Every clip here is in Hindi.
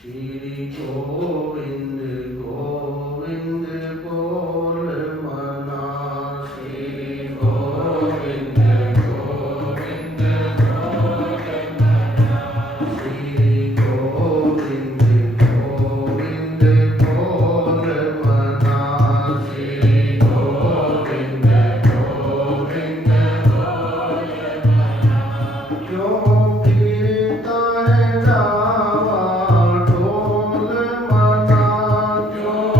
श्री गोविंद गोविंद बोल मना श्री गोविंद गोविंद बोल मना श्री गोविंद गोविंद बोल मना श्री गोविंद गोविंद बोल मना जो फिरता है जावा ढोल मना जो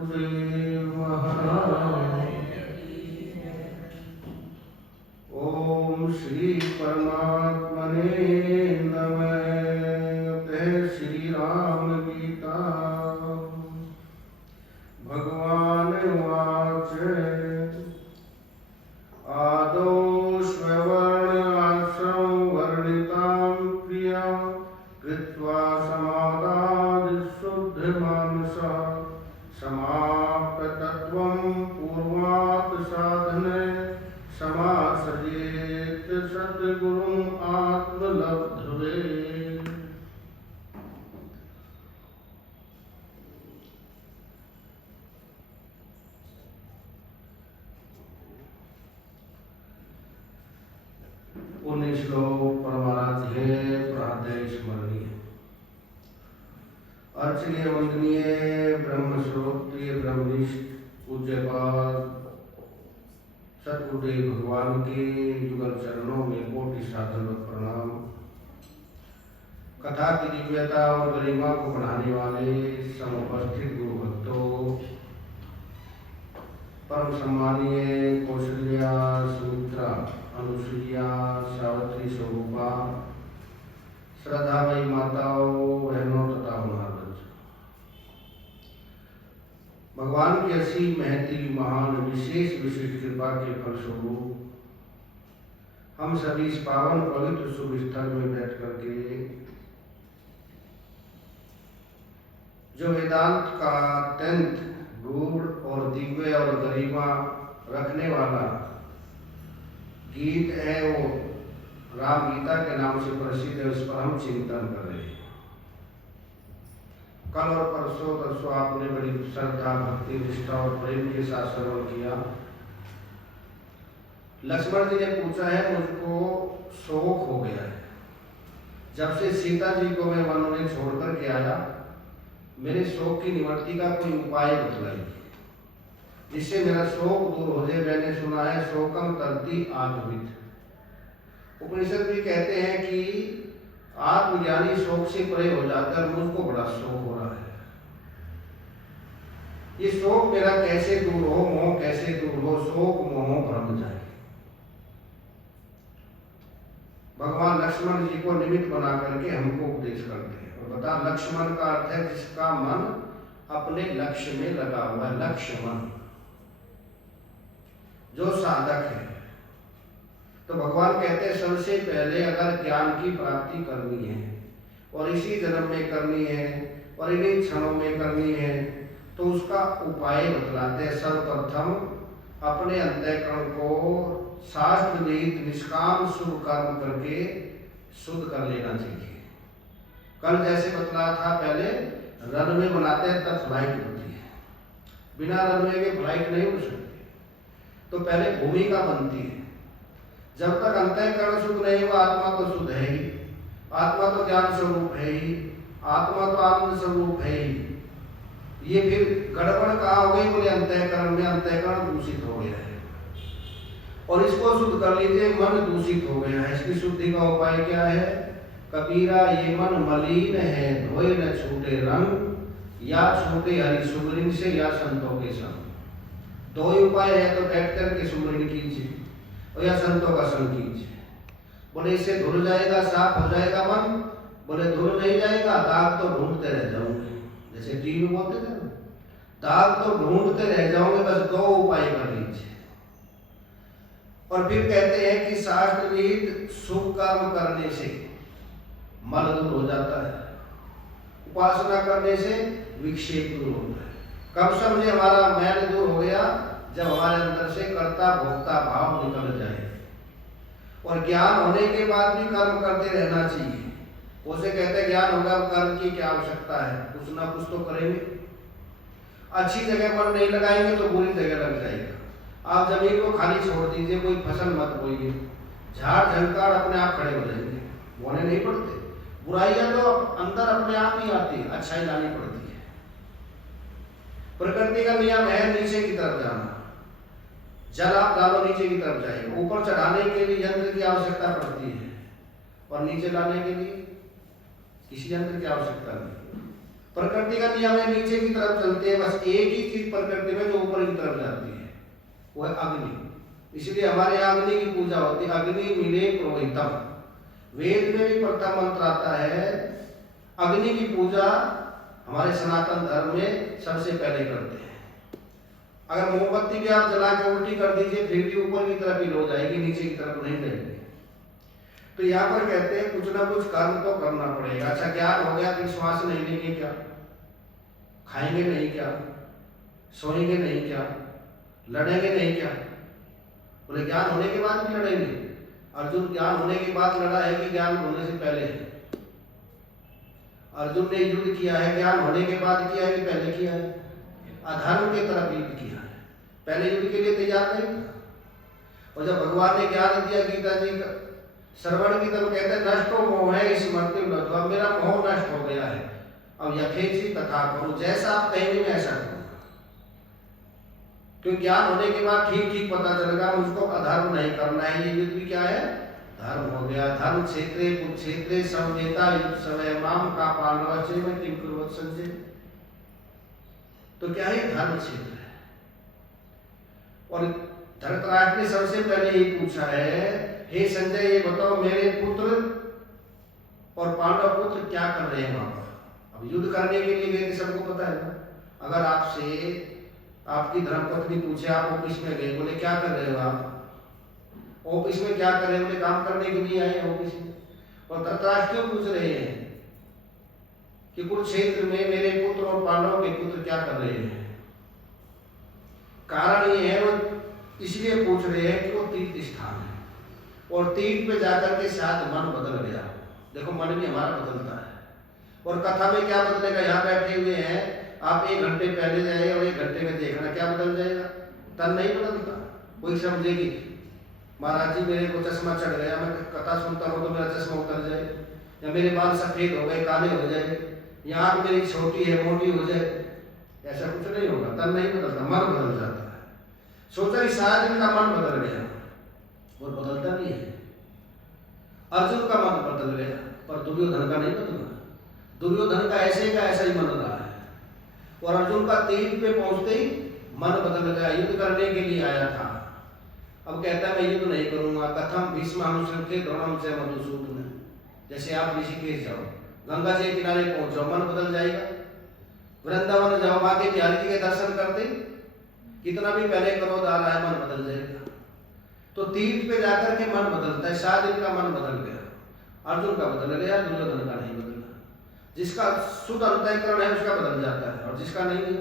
सतगुरुदेव महाराज। ओम श्री परमात्मने नमः। श्री राम गीता। भगवान वाच आदौ स्वर्ण आश्रम वर्णितां क्रिया कृत्वा समादाय शुद्ध मानसा समाप्तत्वं पूर्वात् साधने समासजेत सद्गुरुं आत्मलब्धवे। पुण्य श्लोक परमाराध्य प्रातः स्मरणीय अर्चनीय वंदनीय ब्रह्मश्रोत्रिय ब्रह्मनिष्ठ पूज्यपाद सतगुरुदेव भगवान के युगल चरणों में कोटि साधनवत प्रणाम। कथा की दिव्यता और गरिमा को बढ़ाने वाले समुपस्थित गुरु भक्तों, परम सम्मानीय कौशल्या, सुमित्रा, अनुसुईया, सावित्री, स्वरूपा, श्रद्धामयी माताओं, बहनों तथा महाराज, भगवान की असीम महती महान विशेष विशिष्ट कृपा के फलस्वरूप हम सभी इस पावन पवित्र शुभ स्थल में बैठ करके जो वेदांत का अत्यंत गूढ़ और दिव्य और गरिमा रखने वाला गीत है, वो राम गीता के नाम से प्रसिद्ध है, उस पर हम चिंतन कर रहे हैं। कल और परसों तरसों आपने बड़ी श्रद्धा, भक्ति, निष्ठा और प्रेम के साथ श्रवण किया। लक्ष्मण जी ने पूछा है, मुझको शोक हो गया है, जब से सीता जी को मैं वन में छोड़ कर के आया, मेरे शोक की निवृत्ति का कोई उपाय बतलाइए जिससे मेरा शोक दूर हो जाए। मैंने सुना है शोकम तरती आत्मविद। उपनिषद भी कहते हैं कि आत्मज्ञानी शोक से परे हो जाता है, मुझको बड़ा शोक हो रहा है। ये शोक मेरा कैसे दूर हो, मोह कैसे दूर हो, शोक मोह भ्रम जाए। भगवान लक्ष्मण जी को निमित्त बना करके हमको उपदेश करते हैं और बता, लक्ष्मण का अर्थ है जिसका मन अपने लक्ष्य में लगा हुआ है। लक्ष्मण जो साधक है, तो भगवान कहते हैं सबसे पहले अगर ज्ञान की प्राप्ति करनी है और इसी जन्म में करनी है और इन्हीं क्षणों में करनी है, तो उसका उपाय बतलाते हैं। सर्वप्रथम अपने अंतःकरण को शास्त्र विहित निष्काम शुभ कर्म करके शुद्ध कर लेना चाहिए। कल जैसे बतलाया था, पहले रनवे बनाते हैं तब फ्लाइट होती है, बिना रनवे के फ्लाइट नहीं उड़ सकती। तो पहले भूमिका बनती है। जब तक अंतःकरण शुद्ध नहीं हुआ, आत्मा तो शुद्ध है ही, आत्मा तो ज्ञान स्वरूप है ही, आत्मा तो आनंद स्वरूप है ही। ये फिर गड़बड़ कहाँ हो गई, बोले अंतःकरण में, अंतःकरण दूषित हो गया है और इसको शुद्ध कर लीजिए, मन दूषित हो गया है। इसकी शुद्धि का उपाय क्या है? कबीरा ये मन मलिन है, धोए न छूटे रंग, या छूटे हरि सुमरिन से या संतों के संग। दो ही उपाय है, तो बैठ करके सुमरिन कीजिए और या संतों का संग कीजिए। बोले इससे धुल जाएगा, साफ हो जाएगा मन। बोले धुल नहीं जाएगा, दाग तो ढूंढते रह जाओगे। जैसे टीवी में बोलते थे, दाग तो ढूंढते रह जाओगे। बस दो उपाय कर लीजिए। और फिर कहते हैं कि शास्त्र विहित शुभ कर्म करने से मन दूर हो जाता है, उपासना करने से विक्षेप दूर होता है। कब समझे हमारा मैल दूर हो गया? जब हमारे अंदर से कर्ता भोक्ता भाव निकल जाए। और ज्ञान होने के बाद भी कर्म करते रहना चाहिए। उसे कहते हैं ज्ञान होगा, कर्म की क्या आवश्यकता है, कुछ ना कुछ तो करेंगे। अच्छी जगह पर नहीं लगाएंगे तो बुरी जगह लग जाएगा। आप जमीन को खाली छोड़ दीजिए, कोई फसल मत बोइए, झाड़ झंकार अपने आप खड़े हो जाएंगे, बोने नहीं पड़ते। बुराइयां तो अंदर अपने आप ही आती है, अच्छाई लानी पड़ती है। प्रकृति का नियम है नीचे की तरफ जाना। जल आप डालो नीचे की तरफ जाएगा। ऊपर चढ़ाने के लिए यंत्र की आवश्यकता पड़ती है और नीचे लाने के लिए किसी यंत्र की आवश्यकता नहीं। प्रकृति का नियम है नीचे की तरफ चलते हैं, बस एक ही चीज प्रकृति में जो ऊपर की तरफ जाती है वो है अग्नि। इसलिए हमारे यहाँ अग्नि की पूजा होती है, अग्नि मिले पुरोहितम। वेद में भी प्रथम मंत्र आता है, अग्नि की पूजा हमारे सनातन धर्म में सबसे पहले करते हैं। अगर मोमबत्ती भी आप जला के उल्टी कर दीजिए फिर भी ऊपर की तरफ ही हो जाएगी, नीचे की तरफ नहीं जाएगी। तो यहाँ पर कहते हैं कुछ ना कुछ कर्म तो करना पड़ेगा। अच्छा ज्ञान हो गया फिर श्वास नहीं लेंगे क्या, खाएंगे नहीं क्या, सोएंगे नहीं क्या, लड़ेंगे नहीं क्या? बोले ज्ञान होने के बाद भी लड़ेंगे। अर्जुन ज्ञान होने के बाद लड़ा है कि ज्ञान होने से पहले? अर्जुन ने युद्ध किया है ज्ञान होने के बाद किया है कि पहले किया है? अधर्म के तरफ युद्ध किया है, पहले युद्ध के लिए तैयार नहीं था। और जब भगवान ने ज्ञान दिया गीता जी का श्रवण की, तब कहते हैं नष्टो मोह है स्मृति लब्ध्वा, मेरा मोह नष्ट हो गया है, अब यथेची तथा करो, जैसा आप कहेंगे मैं ऐसा करूँ। क्योंकि ज्ञान होने के बाद ठीक ठीक पता चलेगा मुझको अधर्म नहीं करना है। ये युद्ध भी क्या है? धर्म हो गया। धर्म क्षेत्रे कुरुक्षेत्रे समवेता युद्ध समय माम का पांडवचे में किम कुर्वत संजय। तो क्या है? धर्म क्षेत्र है। और धृतराष्ट्र ने सबसे पहले ये पूछा है, हे संजय ये बताओ मेरे पुत्र और पांडव पुत्र क्या कर रहे हैं वहां पर? अब युद्ध करने के लिए गए थे, सबको पता है ना। अगर आपसे आपकी धर्मपत्नी पूछे आप ऑफिस में गए, बोले क्या कर रहे हो आप? ऑफिस में क्या कर रहे हैं? बोले काम करने के लिए आए हैं ऑफिस में। और धृतराष्ट्र क्यों पूछ रहे हैं कि कुरुक्षेत्र में मेरे पुत्र और पांडवों के पुत्र क्या कर रहे हैं? कारण ये है, वो इसलिए पूछ रहे हैं कि वो तीर्थ स्थान है और तीर्थ पे जाकर के शायद मन बदल गया। देखो मन भी हमारा बदलता है। और कथा में क्या बदलेगा? यहाँ बैठे हुए हैं आप 1 घंटे पहले जाए और 1 घंटे में देखना क्या बदल जाएगा? तन नहीं बदलता। कोई समझेगी महाराज जी मेरे को चश्मा चढ़ गया, मैं कथा सुनता हूँ तो मेरा चश्मा उतर जाए, या मेरे बाल सफेद हो गए काले हो जाए, या आँख मेरी छोटी है मोटी हो जाए, ऐसा कुछ नहीं होगा। तन नहीं बदलता, मन बदल जाता है। सोचा कि शायद इनका मन बदल गया, और बदलता नहीं है। अर्जुन का मन बदल गया पर दुर्योधन का नहीं बदला। दुर्योधन का ऐसे का ऐसा ही मन रहा है। और अर्जुन का तीर्थ पे पहुंचते ही मन बदल गया, युद्ध करने के लिए आया था। अब कहता है मैं युद्ध नहीं करूंगा। कथम भीष्मानुशंखे द्रोणम से मधुसूदन। जैसे आप ऋषिकेश जाओ, गंगा जी के किनारे पहुंच जाओ, मन बदल जाएगा। वृंदावन जाओ, बाकी बिहारी जी के दर्शन करते कितना भी पहले क्रोध आ रहा है मन बदल जाएगा। तो तीर्थ पे जाकर के मन बदलता है। शायद इनका मन बदल गया, अर्जुन का बदल गया, दुर्योधन का नहीं बदला। जिसका शुद्ध अंतःकरण है उसका बदल जाता है, और जिसका नहीं है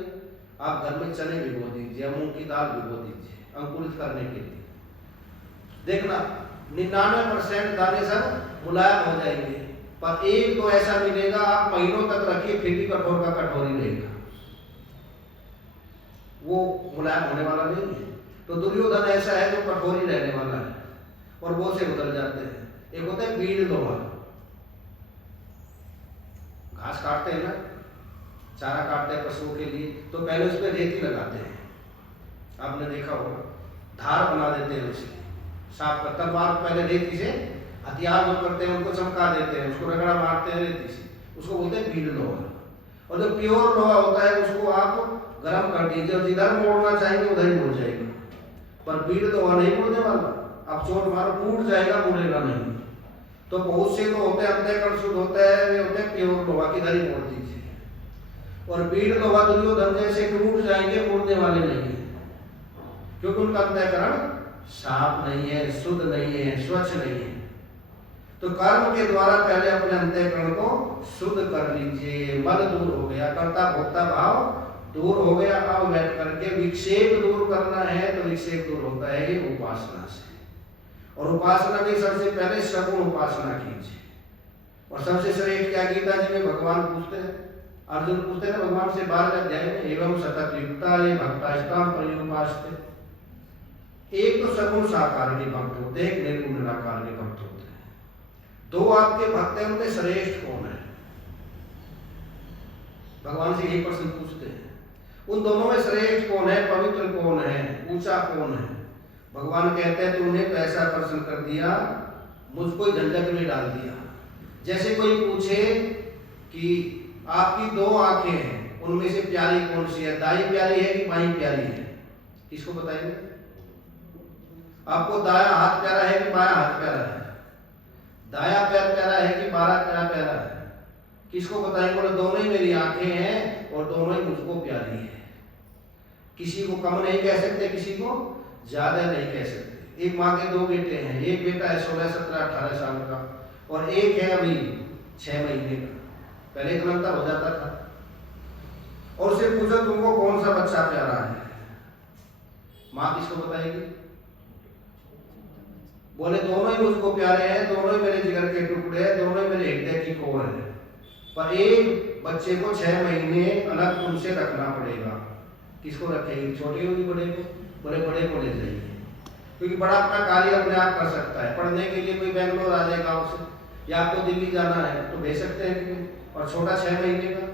आप घर में चने भिगो दीजिए, मूंग की दाल भिगो दीजिए अंकुरित करने के लिए। देखना 99% दाने सब मुलायम हो जाएंगे, पर 1-2 ऐसा मिलेगा आप महीनों तक रखिए फिर भी कठोर का कठोर ही रहेगा, वो मुलायम होने वाला नहीं है। तो दुर्योधन ऐसा है जो कठोर ही रहने वाला है, और वो से बदल जाते हैं। एक होता है बीड़ लोहा, घास काटते हैं ना, चारा काटते हैं पशुओं के लिए, तो पहले उस पर रेती लगाते हैं, आपने देखा होगा, धार बना देते हैं उसकी, साफ कर तलवार पहले रेती से हथियार जो करते हैं उनको चमका देते हैं, उसको रगड़ा मारते हैं रेती से, उसको बोलते हैं बीड़ लोहा। और जो प्योर लोहा होता है उसको आप गर्म कर दीजिए और जिधर मोड़ना चाहेंगे उधर ही मुड़ जाएगा, पर बीड़ लोहा नहीं मुड़ने वाला। आप चोट मारो टूट जाएगा, मुड़ेगा नहीं। तो बहुत से तो होते हैं अंतःकरण शुद्ध होता है, वे होते हैं प्योर लोहा, किधर ही मोड़ दीजिए। और बीड़ लोहा दुर्योधन जैसे टूट जाएंगे, मुड़ने वाले नहीं है, क्योंकि उनका अंतःकरण साफ नहीं है, शुद्ध नहीं है, स्वच्छ नहीं है। तो कर्म के द्वारा पहले अपने अंतःकरण को शुद्ध कर लीजिए। मल दूर हो गया, कर्ता भोक्ता भाव दूर हो गया। अब बैठ करके विक्षेप दूर करना है, तो विक्षेप दूर होता है ये उपासना से। और उपासना में सबसे पहले सगुण उपासना कीजिए। और सबसे श्रेष्ठ क्या गीता जी में भगवान पूछते हैं, अर्जुन पूछते हैं भगवान से 12वें अध्याय में, एवं सतत युक्ता ये भक्तास्ताम पर्युपासते। एक तो सगुण साकार के भक्त होते हैं, एक निर्गुण निराकार के भक्त होते हैं। 2 आपके भक्त हैं, उनमें श्रेष्ठ कौन है? भगवान से यही प्रश्न पूछते हैं, उन दोनों में श्रेष्ठ कौन है, पवित्र कौन है, ऊंचा कौन है? भगवान कहते हैं तुमने तो ऐसा प्रश्न कर दिया, मुझको झंझट में डाल दिया। जैसे कोई पूछे कि आपकी दो आंखें हैं, उनमें से प्यारी कौन सी है? दाई प्यारी है कि बाई प्यारी है? किसको बताइए? आपको दाया हाथ प्यारा है कि बाया हाथ प्यारा है? दाया पैर प्यारा है कि बाया पैर प्यारा है? किसको बताएं? बोले दोनों ही मेरी आंखें हैं और दोनों ही मुझको प्यारी है। किसी को कम नहीं कह सकते, किसी को ज्यादा नहीं कह सकते। एक माँ के दो बेटे हैं, एक बेटा है 16, 17, 18 साल का और एक है अभी 6 महीने का। पहले इतना अंतर हो जाता था। और उसे पूछो तुमको कौन सा बच्चा प्यारा है, माँ किसको बताएगी? बोले दोनों ही मुझको प्यारे हैं, दोनों ही मेरे जिगर के टुकड़े हैं, दोनों ही मेरे हृदय की कोर है। पर एक बच्चे को 6 महीने अलग तुमसे रखना पड़ेगा। किसको रखेगी? छोटे होगी बड़े को? बोले बड़े को ले जाइए, क्योंकि बड़ा अपना कार्य अपने आप कर सकता है। पढ़ने के लिए कोई बेंगलोर आ जाए गाँव से, या आपको दिल्ली जाना है तो भेज सकते हैं, और छोटा 6 महीने का,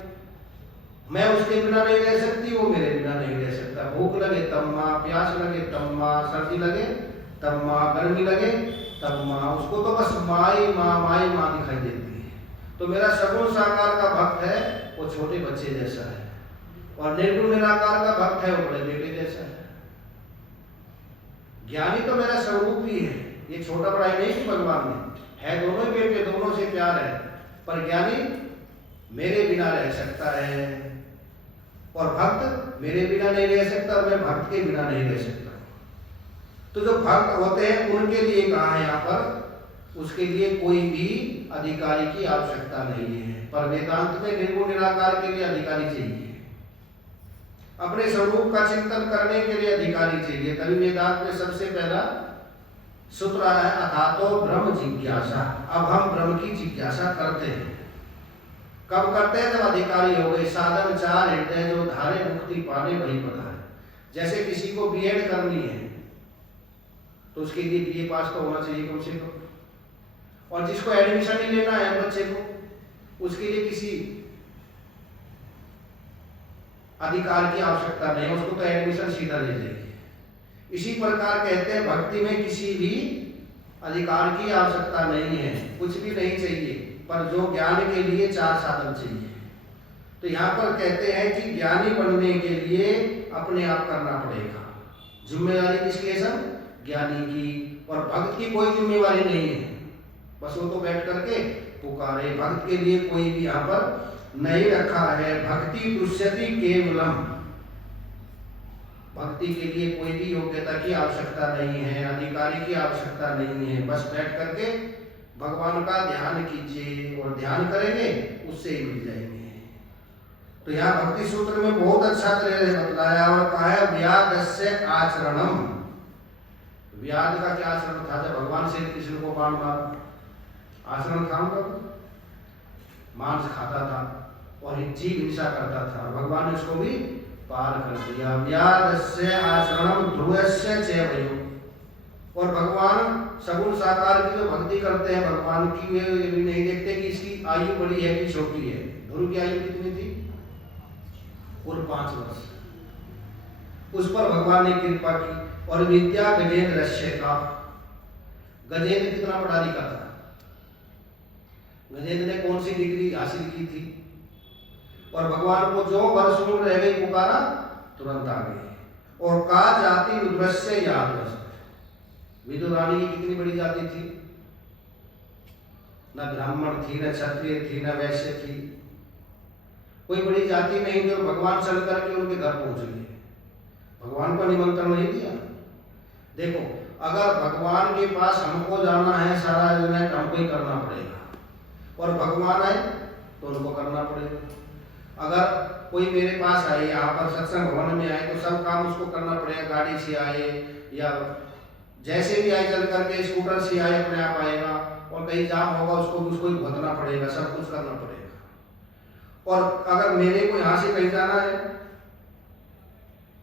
मैं उसके बिना नहीं रह सकती, वो मेरे बिना नहीं रह सकता। भूख लगे तब माँ, प्यास लगे तब माँ, सर्दी लगे तब माँ, गर्मी लगे तब माँ। उसको तो बस माई माँ दिखाई देती है। तो मेरा सगुण साकार का भक्त है वो छोटे बच्चे जैसा है, और निर्गुण निराकार का भक्त है वो बड़े बेटे जैसा है। ज्ञानी तो मेरा स्वरूप ही है, ये छोटा बड़ा नहीं कि भगवान में है, दोनों ही बेटे, दोनों से प्यार है। पर ज्ञानी मेरे बिना रह सकता है और भक्त मेरे बिना नहीं रह सकता, और मैं भक्त के बिना नहीं रह सकता। तो जो भक्त होते हैं उनके लिए कहा है यहाँ पर, उसके लिए कोई भी अधिकारी की आवश्यकता नहीं है। पर वेदांत में निर्गुण निराकार के लिए अधिकारी चाहिए, अपने स्वरूप का चिंतन करने के लिए अधिकारी चाहिए। तभी वेदांत में सबसे पहला सूत्र है अथातो ब्रह्म जिज्ञासा। अब हम ब्रह्म की जिज्ञासा करते हैं। कब करते हैं? जब अधिकारी हो गए। साधन 4 हृदय जो धारे मुक्ति पाने वही पता है। जैसे किसी को बीएड करनी है तो उसके लिए बीए पास तो होना चाहिए कम से कम, और जिसको एडमिशन ही लेना है बच्चे को, उसके लिए किसी अधिकार की आवश्यकता नहीं, उसको तो एडमिशन सीधा ले जाएगी। इसी प्रकार कहते हैं भक्ति में किसी भी अधिकार की आवश्यकता नहीं है, कुछ भी नहीं चाहिए, पर जो ज्ञान के लिए 4 साधन चाहिए। तो यहाँ पर कहते हैं कि ज्ञानी बनने के लिए अपने आप करना पड़ेगा। जिम्मेवारी किसकी है? सब ज्ञानी की। और भक्त की कोई जिम्मेवारी नहीं है, बस वो तो बैठ करके पुकारे। भक्त के लिए कोई भी यहाँ पर नहीं रखा है। भक्ति दुष्यति केवलम, भक्ति के लिए कोई भी योग्यता की आवश्यकता नहीं है, अधिकारी की आवश्यकता नहीं है। बस बैठ करके भगवान का ध्यान कीजिए, और ध्यान करेंगे उससे ही मिल जाएंगे। तो यहाँ भक्ति सूत्र में बहुत अच्छा तरह से बतलाया और कहा है व्यादस्य आचरणम। व्याद का क्या आचरण था? जब भगवान श्री कृष्ण को बाण मारा, आचरण काम का मांस खाता था और जीव हिंसा करता था, भगवान ने उसको भी पार कर दिया। व्यादस्य आचरणम ध्रुवस्य च वयो। और भगवान सगुण साकार की जो भक्ति करते हैं भगवान की, वे नहीं देखते कि इसकी आयु बड़ी है कि छोटी है। ध्रुव की आयु कितनी थी? और 5 वर्ष। उस पर भगवान ने कृपा की। और विद्या गजेंद्र का, गजेंद्र कितना पढ़ा लिखा था? गजेंद्र ने कौन सी डिग्री हासिल की थी? और भगवान को जो वर्षों रह गई पुकारा, तुरंत आ गए। और का जाति विदुरस्य याद, विदुर रानी की कितनी बड़ी जाति थी? न ब्राह्मण थी, न क्षत्रिय थी, न वैश्य थी, कोई बड़ी जाति नहीं थी। और भगवान चल करके उनके घर पहुंच गए, भगवान को निमंत्रण नहीं दिया। देखो, अगर भगवान के पास हमको जाना है, सारा इवेंट हमको ही करना पड़ेगा, और भगवान आए तो उनको करना पड़ेगा। अगर कोई मेरे पास आए, यहाँ पर सत्संग भवन में आए, तो सब काम उसको करना पड़ेगा। गाड़ी से आए या जैसे भी आए, चल करके स्कूटर से आए, अपने आप आएगा। और कहीं जाम होगा उसको ही भुगतना पड़ेगा, सब कुछ करना पड़ेगा। और अगर मेरे को यहाँ से कहीं जाना है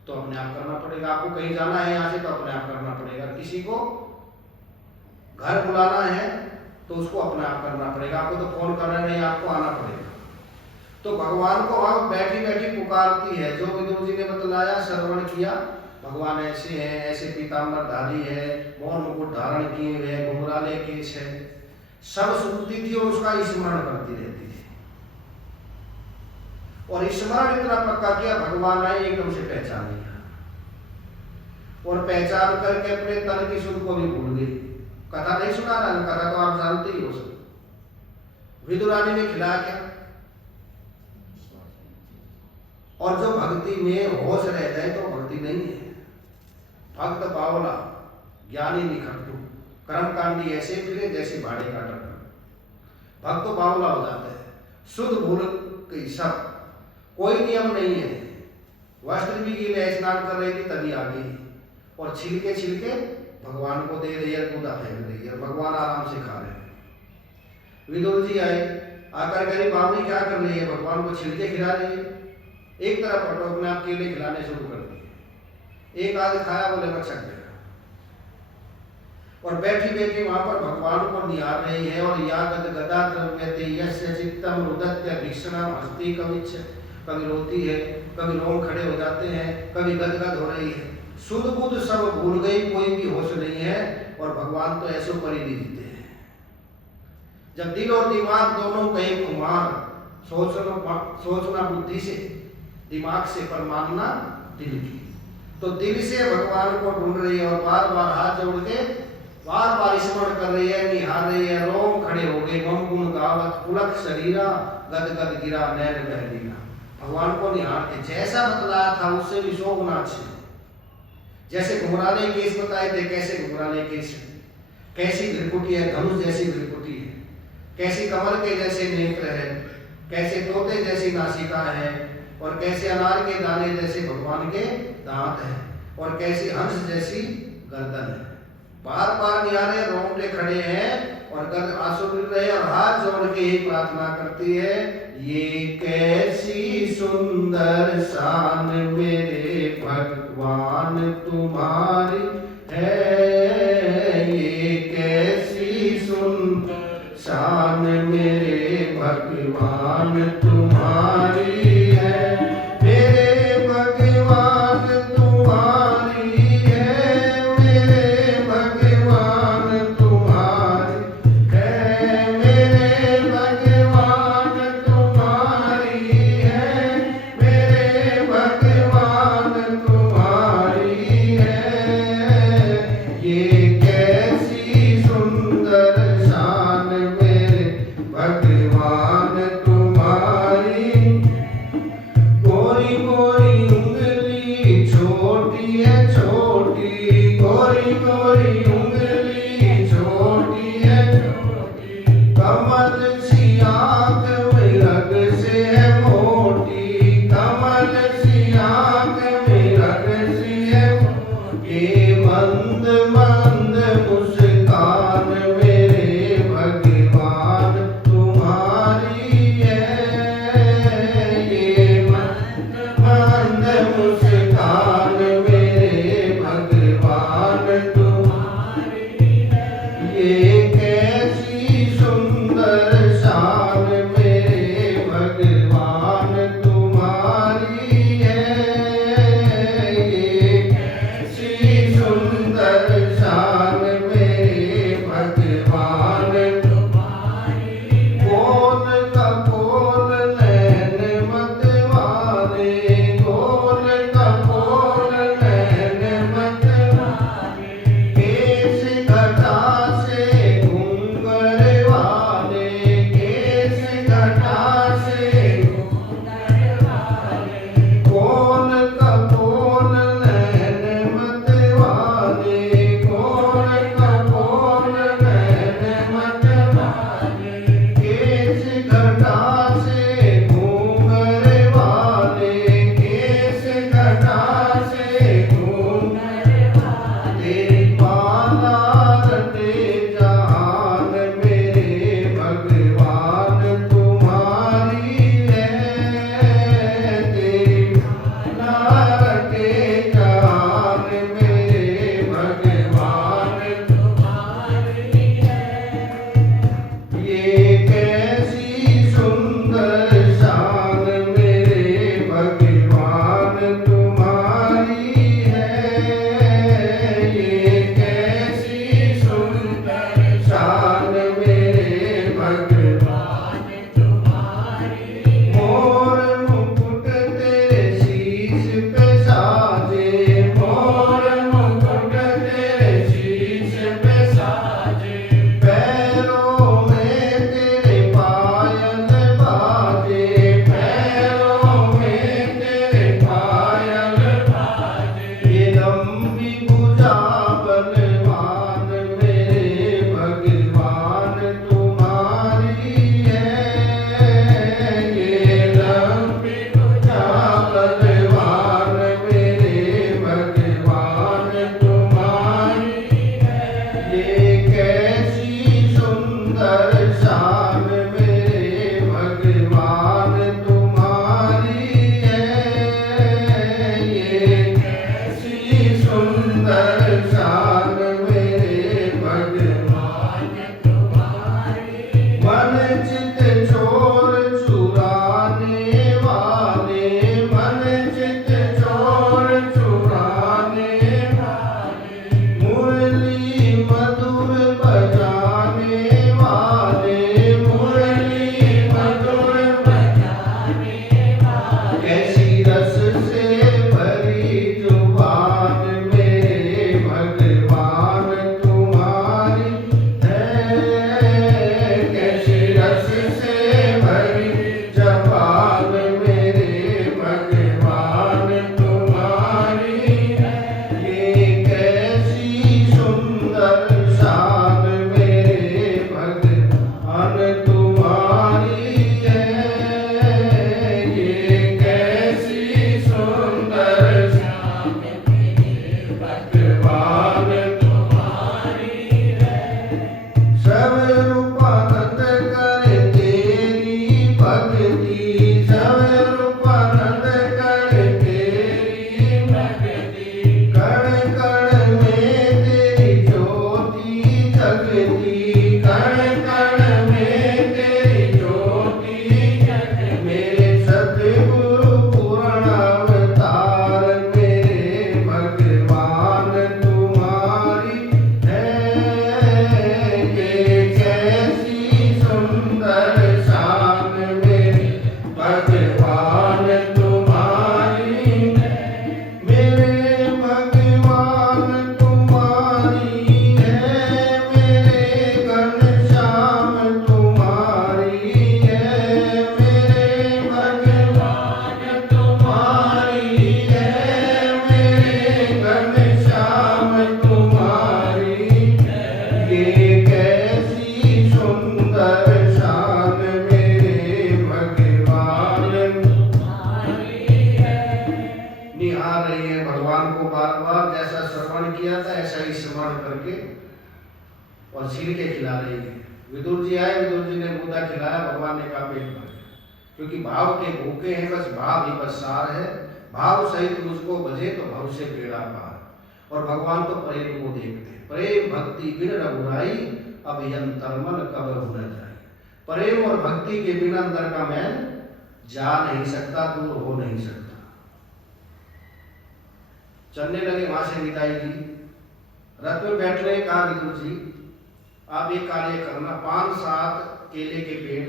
तो अपने आप करना पड़ेगा। आपको कहीं जाना है यहाँ से तो अपने आप करना पड़ेगा। किसी को घर बुलाना है तो उसको अपने आप करना पड़ेगा। आपको तो फोन करना नहीं, आपको आना पड़ेगा। तो भगवान को वहां बैठी बैठी पुकारती है। जो विदुर जी ने बतलाया, श्रवण किया, भगवान ऐसे हैं, ऐसे पीताम्बरधारी है, मौन मुकुट धारण किए हुए, घुंघराले केश है, सब सुनती थी और उसका स्मरण करती रहती थी। और स्मरण इतना पक्का किया, भगवान आए एकदम से पहचान लिया, और पहचान करके अपने तन की सुध को भी भूल गई। कथा नहीं सुना रहा, कथा तो आप जानते ही हो सब। विदुरानी ने खिलाया क्या? और जो भक्ति में होश रह जाए तो भक्ति नहीं है। भक्त बावला ज्ञानी निखटू, कर्मकांडी ऐसे फिरे जैसे भाड़े का ट्रक। भक्त तो बावला हो जाता है, शुद्ध भूल की सब, कोई नियम नहीं है। वस्त्र भी गीले, स्नान कर रही थी तभी आ गई, और छिलके छिलके भगवान को दे रही है, कूदा फेंक रही है, भगवान आराम से खा रहे हैं। विदुर जी आए, आकर कहे बावली क्या कर रही है? भगवान को छिलके खिला रही है। एक तरफ हटो, अपने आप केले खिलाने शुरू कर दिए। एक आध खाया, बोले मैं छक गया, और बैठी बैठी वहां पर भगवान को निहार रही है। और या गदा द्रव्यते यस्य चित्तम रुदत्य भीषणम हस्ति कविच्छ, कभी रोती है, कभी रोम खड़े हो जाते हैं, कभी गदगद हो रही है। सुध बुध सब भूल गई, कोई भी होश नहीं है। और भगवान तो ऐसे पर ही दिखते हैं। जब दिल और दिमाग दोनों कहीं खुमार, सोचना बुद्धि से, दिमाग से, पर मानना दिल की, तो दिल से भगवान को ढूंढ रही है, और बार बार हाथ जोड़ के बार बार स्मरण कर रही है, निहार रही है। रोम खड़े हो गए, मम गुण गावत पुलक शरीरा, गद गद गिरा नैन बहलीना। भगवान को निहारते, जैसा बतलाया था उससे भी 100 गुना अच्छे। जैसे घुंघराले केस बताए थे, कैसे घुंघराले केस, कैसी भ्रिकुटी है, धनुष जैसी भ्रिकुटी है, कैसी कमल के जैसे नेत्र है, कैसे तोते जैसी नासिका है, और कैसे अनार के दाने जैसे भगवान के दांत है, और कैसी हंस जैसी गर्दन है। बार बार निहारे, रोंगटे खड़े हैं, और गर्द आंसू गिर रहे हैं, और हाथ जोड़ के ही प्रार्थना करती है, ये कैसी सुंदर शान मेरे भगवान तुम्हारी है, ये कैसी सुंदर शान मेरे भगवान तुम्हारी है, मेरे भगवान तुम्हारी है, मेरे भगवान तुम्हारी है, मेरे भगवान तुम्हारी है, मेरे भगवान तुम्हारी है, ये कैसी सुंदर शान मेरे भगवान तुम्हारी। गोरी गोरी उंगली छोटी है छोटी, गोरी गोरी उंगली छोटी है छोटी, कमल सी आंख में रग से है मोटी, कमल सी आंख में रग से है मोटी, ये मंद मंद मुस्कान मेरे भगवान तुम्हारी है, ये मंद मंद मुस्कान मेरे निहार रही है भगवान को बार बार, जैसा श्रवण किया था ऐसा ही स्मरण करके और छील के खिला रही है। विदुर जी आए, विदुर जी ने गूदा खिलाया, भगवान ने कहा पेट भर गया, क्योंकि भाव के भूखे हैं, बस भाव ही बस सार है। भाव सहित मुझको भजे तो भव से बेड़ा पार। और भगवान तो प्रेम को देखते हैं, प्रेम भक्ति बिन रघुराई, अभियंतर मन कब हो न जाए। प्रेम और भक्ति के बिना अंदर का मैल जा नहीं सकता, दूर हो नहीं सकता। चलने लगे, वहां से विदाई ली, रथ में बैठ रहे, कहा विदुर जी आप एक कार्य करना, 5-7 केले के पेड़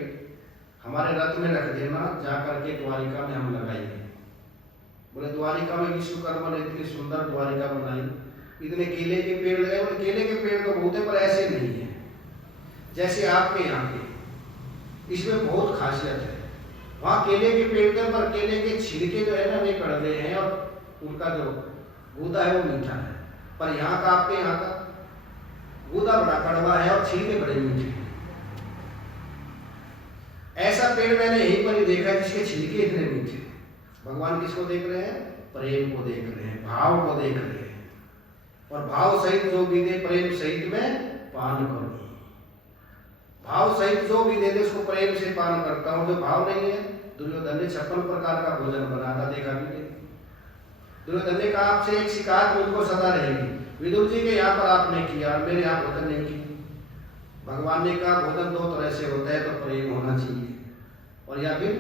हमारे रथ में रख देना, जाकर के द्वारिका में हम लगाएंगे। बोले द्वारिका में विश्वकर्मा ने इतनी सुंदर द्वारिका बनाई, इतने केले के पेड़ लगे। बोले केले के पेड़ तो बहुत है, पर ऐसे नहीं है जैसे आपके यहाँ के, इसमें बहुत खासियत है। वहाँ केले के पेड़ के पर केले के छिलके जो है ना वे कड़वे हैं और उनका जो गूदा है वो मीठा है, पर यहाँ का आपके यहाँ का गूदा बड़ा कड़वा है और छिलके बड़े मीठे हैं। ऐसा पेड़ मैंने यहीं पर ही देखा है जिसके छिलके इतने मीठे। भगवान किसको देख रहे हैं? प्रेम को देख रहे हैं, भाव को देख रहे हैं। और भाव सहित जो भी दे प्रेम सहित में पान करो। भाव सहित जो भी दे दे उसको प्रेम से पान करता हूं। जो भाव नहीं है, दुर्योधन ने 56 प्रकार का भोजन बना था, देखा भी नहीं। दुर्योधन ने कहा आपसे एक शिकायत मुझको सदा रहेगी, विदुर जी के यहाँ पर आपने किया, मेरे यहाँ भोजन नहीं किया। भगवान ने कहा भोजन 2 तरह से होता है, तो प्रेम होना चाहिए और या फिर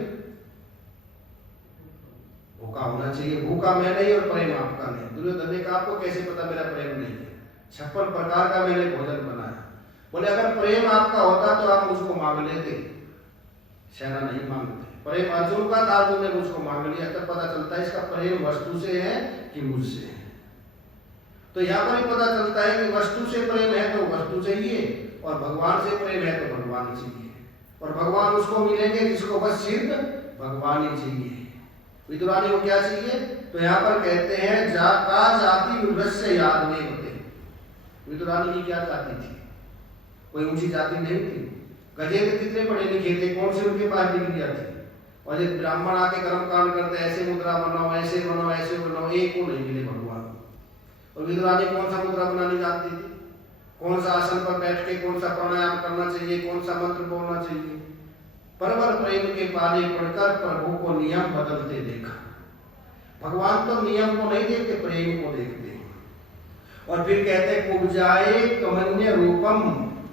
भूखा होना चाहिए। भूखा मैं नहीं और प्रेम आपका नहीं। दुर्योधन ने कहा आपको कैसे पता मेरा प्रेम नहीं है? 56 प्रकार का मैंने भोजन बनाया। बोले अगर प्रेम आपका होता तो आप मुझको मांग लेते, सेना नहीं मांगते। प्रेम अर्जुन का था, अर्जुन ने मुझको मांग लिया, तब पता चलता है इसका प्रेम वस्तु से है कि मुझसे है। तो यहाँ पर ही पता चलता है कि वस्तु से प्रेम है तो वस्तु चाहिए, और भगवान से प्रेम है तो भगवान चाहिए। और भगवान उसको मिलेंगे जिसको बस सिर्फ भगवान ही चाहिए। विदुरानी को क्या चाहिए? तो यहाँ पर कहते हैं का जाति उर्वश्य याद नहीं होते। विदुरानी की क्या जाति थी? कोई ऊंची जाति नहीं थी। गजेंद्र कितने पढ़े लिखे थे, कौन से उनके पास डिग्रियां थी? और जब ब्राह्मण आके कर्म कांड करते ऐसे मुद्रा बनाओ, ऐसे बनाओ, ऐसे बनाओ, एक को नहीं मिले भगवान। और विदुरानी कौन सा मुद्रा बनानी जानती थी? कौन सा आसन पर बैठ के कौन सा प्राणायाम करना चाहिए, कौन सा मंत्र बोलना चाहिए। परवर प्रेम के पाले पढ़कर प्रभु को नियम बदलते देखा। भगवान तो नियम को नहीं देखते, प्रेम को देखते हैं। और फिर कहते कुब्जाए कमन्य रूपम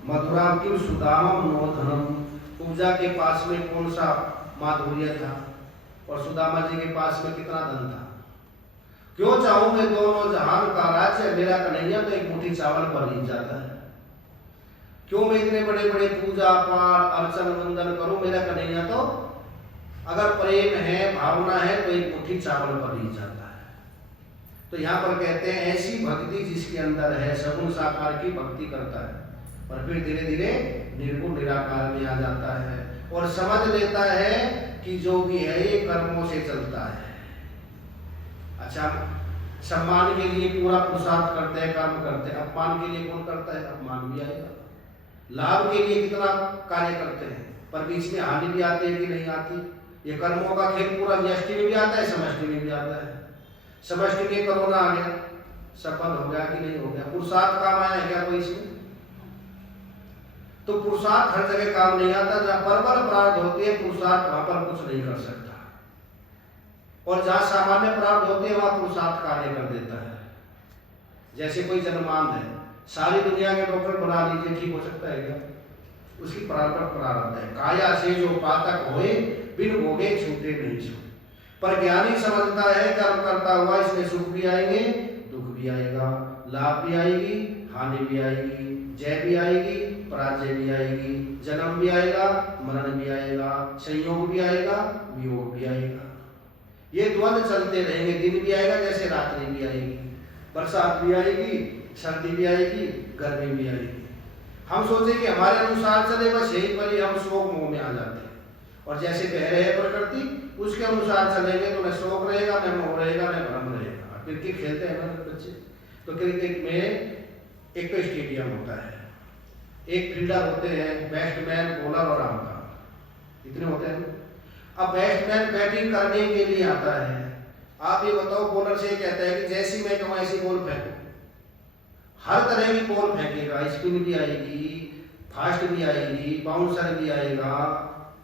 मधुराम किम सुदामम नोधनम। कुब्जा के पास में कौन सा माधुर्य था और सुदामा जी के पास में कितना धन था। क्यों चाहूं मैं दोनों जहान का राज्य, मेरा कन्हैया तो एक मुट्ठी चावल पर ही जाता है। क्यों मैं इतने बड़े बड़े पूजा पाठ अर्चन वंदन करूं, मेरा कन्हैया तो अगर प्रेम है भावना है तो एक मुट्ठी चावल पर ही जाता है। तो यहाँ पर कहते हैं ऐसी भक्ति जिसके अंदर है, सगुण साकार की भक्ति करता है और फिर धीरे धीरे निर्गुण निराकार में आ जाता है और समझ लेता है कि जो भी है ये कर्मों से चलता है। अच्छा, सम्मान के लिए पूरा पुरुषार्थ करते हैं, कर्म करते हैं, अपमान के लिए कौन करता है? अपमान भी आएगा। लाभ के लिए कितना कार्य करते हैं, पर बीच में हानि भी आती है कि नहीं आती? ये कर्मों का खेल पूरा व्यष्टि में भी आता है, समष्टि में भी आता है। समष्टि में कोरोना आ गया, सफल हो गया कि नहीं हो गया? पुरुषार्थ काम आया है क्या कोई इसमें? तो पुरुषार्थ हर जगह काम नहीं आता। जहाँ परबल प्राप्त होती है पुरुषार्थ वहां पर कुछ नहीं कर सकता, और जहाँ सामान्य प्राप्त होते हैं वहां पुरुषार्थ कार्य कर देता है। जैसे कोई जन्मांध है, सारी दुनिया के डॉक्टर बना लीजिए, ठीक हो सकता है क्या? उसकी प्रारब्ध है। काया से जो पातक होए बिन भोगे छूटे नहीं छूटे। पर ज्ञानी समझता है कर्म करता हुआ इसमें सुख भी आएंगे, दुख भी आएगा, लाभ भी आएगी, हानि भी आएगी, जय भी आएगी, पराजय भी आएगी, जन्म भी आएगा, मरण भी आएगा, संयोग भी आएगा, वियोग भी आएगा। ये द्वंद्व चलते रहेंगे। दिन भी आएगा जैसे रात्रि भी आएगी, बरसात भी आएगी, सर्दी भी आएगी, गर्मी भी आएगी। हम सोचे कि हमारे अनुसार चले, बस यही पर ही हम शोक मोह में आ जाते हैं। और जैसे बह रहे हैं प्रकृति उसके अनुसार चलेंगे तो न शोक रहेगा, न मोह रहेगा, न भ्रम रहेगा। क्रिकेट खेलते हैं ना बच्चे, तो क्रिकेट में एक तो स्टेडियम होता है, एक फील्डर होते हैं, बैट्समैन, बॉलर और आमका, इतने होते हैं। अब बैट्समैन बैटिंग करने के लिए आता है, आप ये बताओ, बॉलर से कहता है कि जैसी मैं कहूँ ऐसी बॉल फेंको, हर तरह की बॉल फेंकेगा, स्पिन भी आएगी, फास्ट भी आएगी, बाउंसर भी आएगा,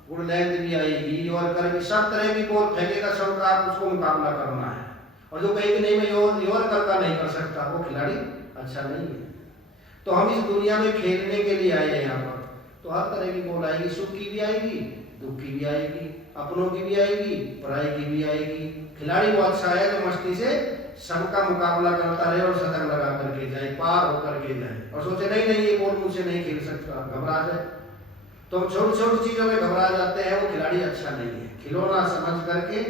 गुड लेंथ भी आएगी, यॉर्कर भी, सब तरह की बॉल फेंकेगा, सबका आप उसको मुकाबला करना है। और जो कहेगी नहीं मैं यॉर्कर का नहीं कर सकता, वो खिलाड़ी अच्छा नहीं है। तो हम इस दुनिया में खेलने के लिए आए हैं यहाँ पर, तो हर तरह की बॉल आएगी, सुख की भी आएगी, दुख की भी आएगी, अपनों की भी आएगी, पराई की भी आएगी। खिलाड़ी वो अच्छा है जो मस्ती से सबका मुकाबला करता रहे और शतक लगा करके जाए, पार होकर के जाए, और सोचे नहीं नहीं ये बॉल मुझसे नहीं खेल सकता, घबरा जाए। तो हम छोटी छोटी चीजों में घबरा जाते हैं, वो खिलाड़ी अच्छा नहीं है। खिलौना समझ करके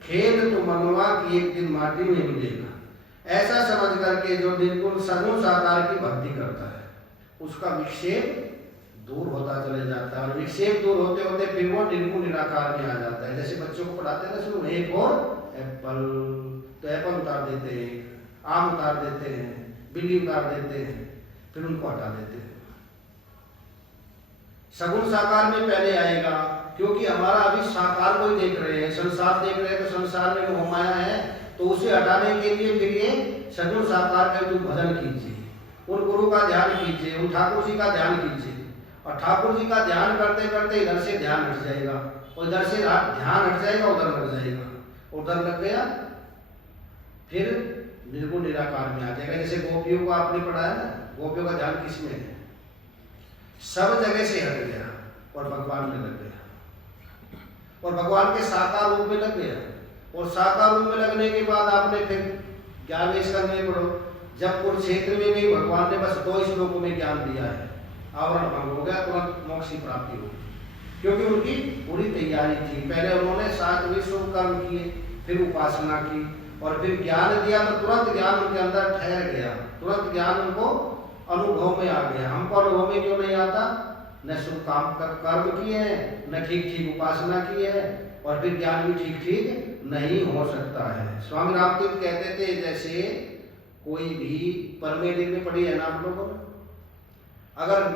खेल तो मनवा कि एक दिन माटी में मिलेगा, ऐसा समझ करके जो निर्गुण सगुण साकार की भक्ति करता है, उसका विक्षेप दूर होता चले जाता है, और विक्षेप दूर होते होते फिर वो निर्गुण निराकार में आ जाता है। जैसे बच्चों को पढ़ाते हैं ना शुरू में, एक और एप्पल, तो एप्पल उतार देते हैं, आम उतार देते हैं, बिल्ली उतार देते हैं, फिर उनको हटा देते हैं। सगुण साकार में पहले आएगा, क्योंकि हमारा अभी साकार को ही देख रहे हैं, संसार देख रहे हैं, तो संसार में मोह माया है, तो उसे हटाने के लिए फिर ये सगुण साकार का तुम भजन कीजिए, उन गुरु का ध्यान कीजिए, उन ठाकुर जी का ध्यान कीजिए। और ठाकुर जी का ध्यान करते करते इधर से ध्यान हट जाएगा, और इधर से ध्यान हट जाएगा, उधर लग जाएगा, उधर लग गया, फिर निर्गुण निराकार में आ जाएगा। जैसे गोपियों को आपने पढ़ाया ना, गोपियों का ध्यान किसमें है, सब जगह से हट गया और भगवान में लग गया, और भगवान के साकार रूप में लग गया। और साकार रूप में लगने के बाद आपने फिर 11वें स्कंद में पढ़ो, जब कुरुक्षेत्र में भी भगवान ने बस 2 श्लोकों में ज्ञान दिया है, आवरण भंग हो गया, तुरंत मोक्ष की प्राप्ति हो, क्योंकि उनकी पूरी तैयारी थी। पहले उन्होंने 7 शुभ कर्म किए, फिर उपासना की, और फिर ज्ञान दिया, तो तुरंत ज्ञान उनके अंदर ठहर गया, तुरंत ज्ञान उनको अनुभव में आ गया। हमको अनुभव में क्यों नहीं आता, न शुभ काम कर्म किए हैं, न ठीक ठीक उपासना की है, और फिर ज्ञान भी ठीक ठीक नहीं हो सकता है। स्वामी रामतीर्थ कहते थे, जैसे कोई भी परमें में पढ़ी है ना आप लोगों ने, अगर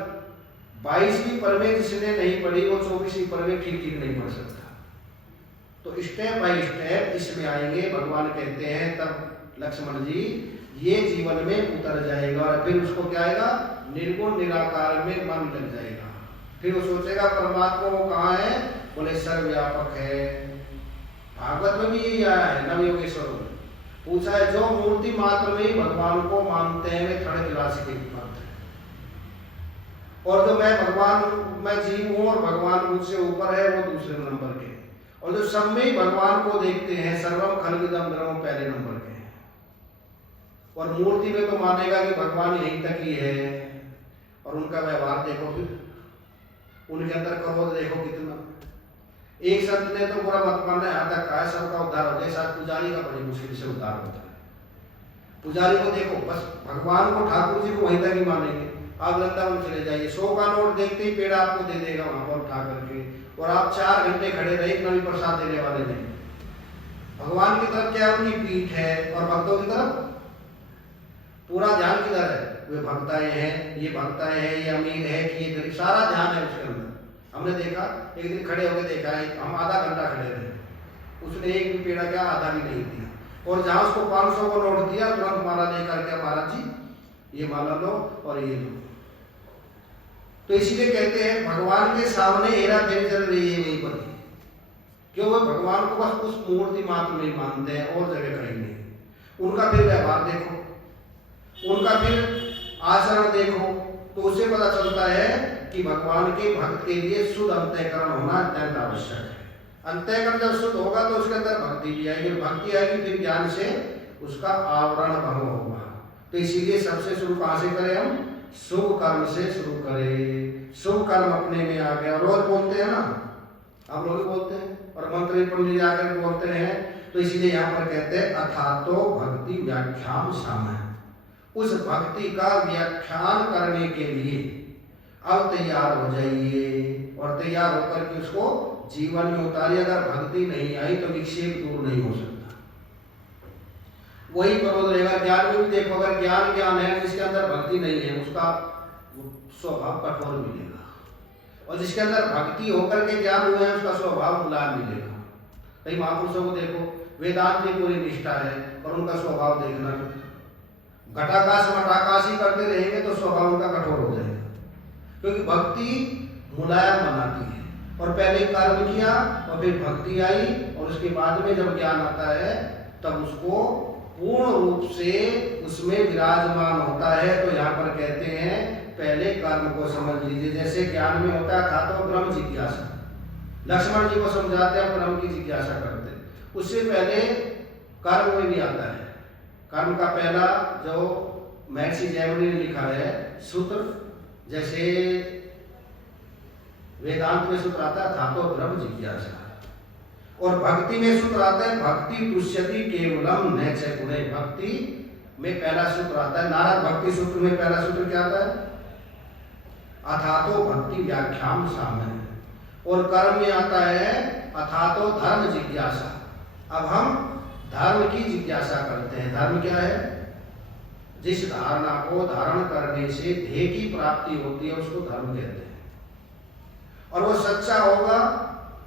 22वीं परमें जिसने नहीं पढ़ी, वो 24वीं परमें ठीक ठीक नहीं पढ़ सकता। तो स्टेप बाय स्टेप इसमें आएंगे। भगवान कहते हैं तब लक्ष्मण जी ये जीवन में उतर जाएगा, और फिर उसको क्या आएगा, निर्गुण निराकार में मन लग जाएगा। फिर वो सोचेगा परमात्मा वो कहाँ है, बोले सर्वव्यापक है। भागवत में भी यही आया है, नवयोगेश्वर में पूछा है, जो मूर्ति मात्र में ही भगवान को मानते हैं वे थर्ड क्लास के भक्त हैं, और जो मैं भगवान, मैं जीव हूं और भगवान मुझसे ऊपर है, वो दूसरे नंबर के, और जो सब में ही भगवान को देखते हैं, सर्वम खलविदम ब्रह्म, पहले नंबर के। और मूर्ति में तो मानेगा कि भगवान यहीं तक ही है, और उनका व्यवहार देखो, फिर उनके अंदर क्रोध देखो कितना। एक संत ने तो पूरा मत मानना यहाँ तक कहा, सबका उद्धार हो जाए, साथ पुजारी का बड़ी मुश्किल से उद्धार होता है। पुजारी को देखो, बस भगवान को, ठाकुर जी को वहीं तक ही मानेंगे। आप वृंदावन चले जाइए, 100 का नोट देखते ही पेड़ आपको दे देगा वहां पर उठा करके, और आप 4 घंटे खड़े रहे, इतना भी प्रसाद देने वाले नहीं। भगवान की तरफ क्या उनकी पीठ है, और भक्तों की तरफ पूरा ध्यान किधर है, वे भक्ताएं हैं, ये भक्ताएं हैं, ये अमीर है कि ये गरीब, सारा ध्यान है उसके अंदर। हमने देखा, एक दिन खड़े होकर देखा है, हम आधा घंटा खड़े रहे, उसने एक भी पेड़ा क्या आधा भी नहीं दिया, और जहां उसको 500 को नोट दिया, तुरंत माला लेकर के, महाराज जी ये माला लो और ये लो। तो इसीलिए कहते हैं भगवान के सामने हेरा फेरी चल रही है वहीं पर, क्यों, वो भगवान को बस उस मूर्ति मात्र में मानते हैं, और जगह कहीं नहीं। उनका फिर व्यवहार देखो, उनका फिर आचरण देखो, तो उससे पता चलता है कि भगवान के भक्त के लिए शुद्ध अंतःकरण होना अत्यंत आवश्यक है। अंतःकरण जब शुद्ध होगा तो उसके अंदर भक्ति भी आएगी, भक्ति आएगी फिर ज्ञान से उसका आवरण भंग होगा। तो इसीलिए सबसे शुरू कहाँ से करें हम, शुभ कर्म से शुरू करें। शुभ कर्म अपने में आ गया, रोज बोलते हैं ना, आप लोग बोलते हैं, और मंत्री पंडित जाकर बोलते हैं। तो इसीलिए यहाँ पर कहते हैं अथातो भक्ति व्याख्यान सामय, उस भक्ति का व्याख्यान करने के लिए अब तैयार हो जाइए, और तैयार होकर के उसको जीवन में उतारिए। अगर भक्ति नहीं आई तो विक्षेप दूर नहीं हो सकता, वही प्रबोध रहेगा। ज्ञान में भी देखो, अगर ज्ञान है, जिसके अंदर भक्ति नहीं है उसका स्वभाव कठोर मिलेगा, और जिसके अंदर भक्ति होकर के ज्ञान हुआ है उसका स्वभाव मुलायम मिलेगा। कई महापुरुषों को देखो, वेदांत में पूरी निष्ठा है, और उनका स्वभाव देखना, घटाकाश मठाकाश ही करते रहेंगे तो स्वभाव उनका कठोर हो जाएगा। क्योंकि भक्ति मुलायम बनाती है, और पहले कर्म किया और फिर भक्ति आई, और उसके बाद में जब ज्ञान आता है तब उसको पूर्ण रूप से उसमें विराजमान होता है। तो यहाँ पर कहते हैं पहले कर्म को समझ लीजिए। जैसे ज्ञान में होता है था तो ब्रह्म जिज्ञासा, लक्ष्मण जी को समझाते हैं ब्रह्म की जिज्ञासा करते हैं, उससे पहले कर्म में भी आता है। कर्म का पहला जो महर्षि जैमिनी ने लिखा है सूत्र, जैसे वेदांत में सूत्र आता था तो ब्रह्म जिज्ञासा, और भक्ति में सूत्र आता है भक्ति तुष्यति केवलम न च गुणे। भक्ति में पहला सूत्र आता है, नारद भक्ति सूत्र में पहला सूत्र क्या आता है? अथातो भक्ति व्याख्याम सामने। और कर्म में आता है अथातो धर्म जिज्ञासा। अब हम धर्म की जिज्ञासा करते हैं। धर्म क्या है? जिस धारणा को धारण करने से ध्येय की प्राप्ति होती है उसको धर्म कहते हैं, और वो सच्चा होगा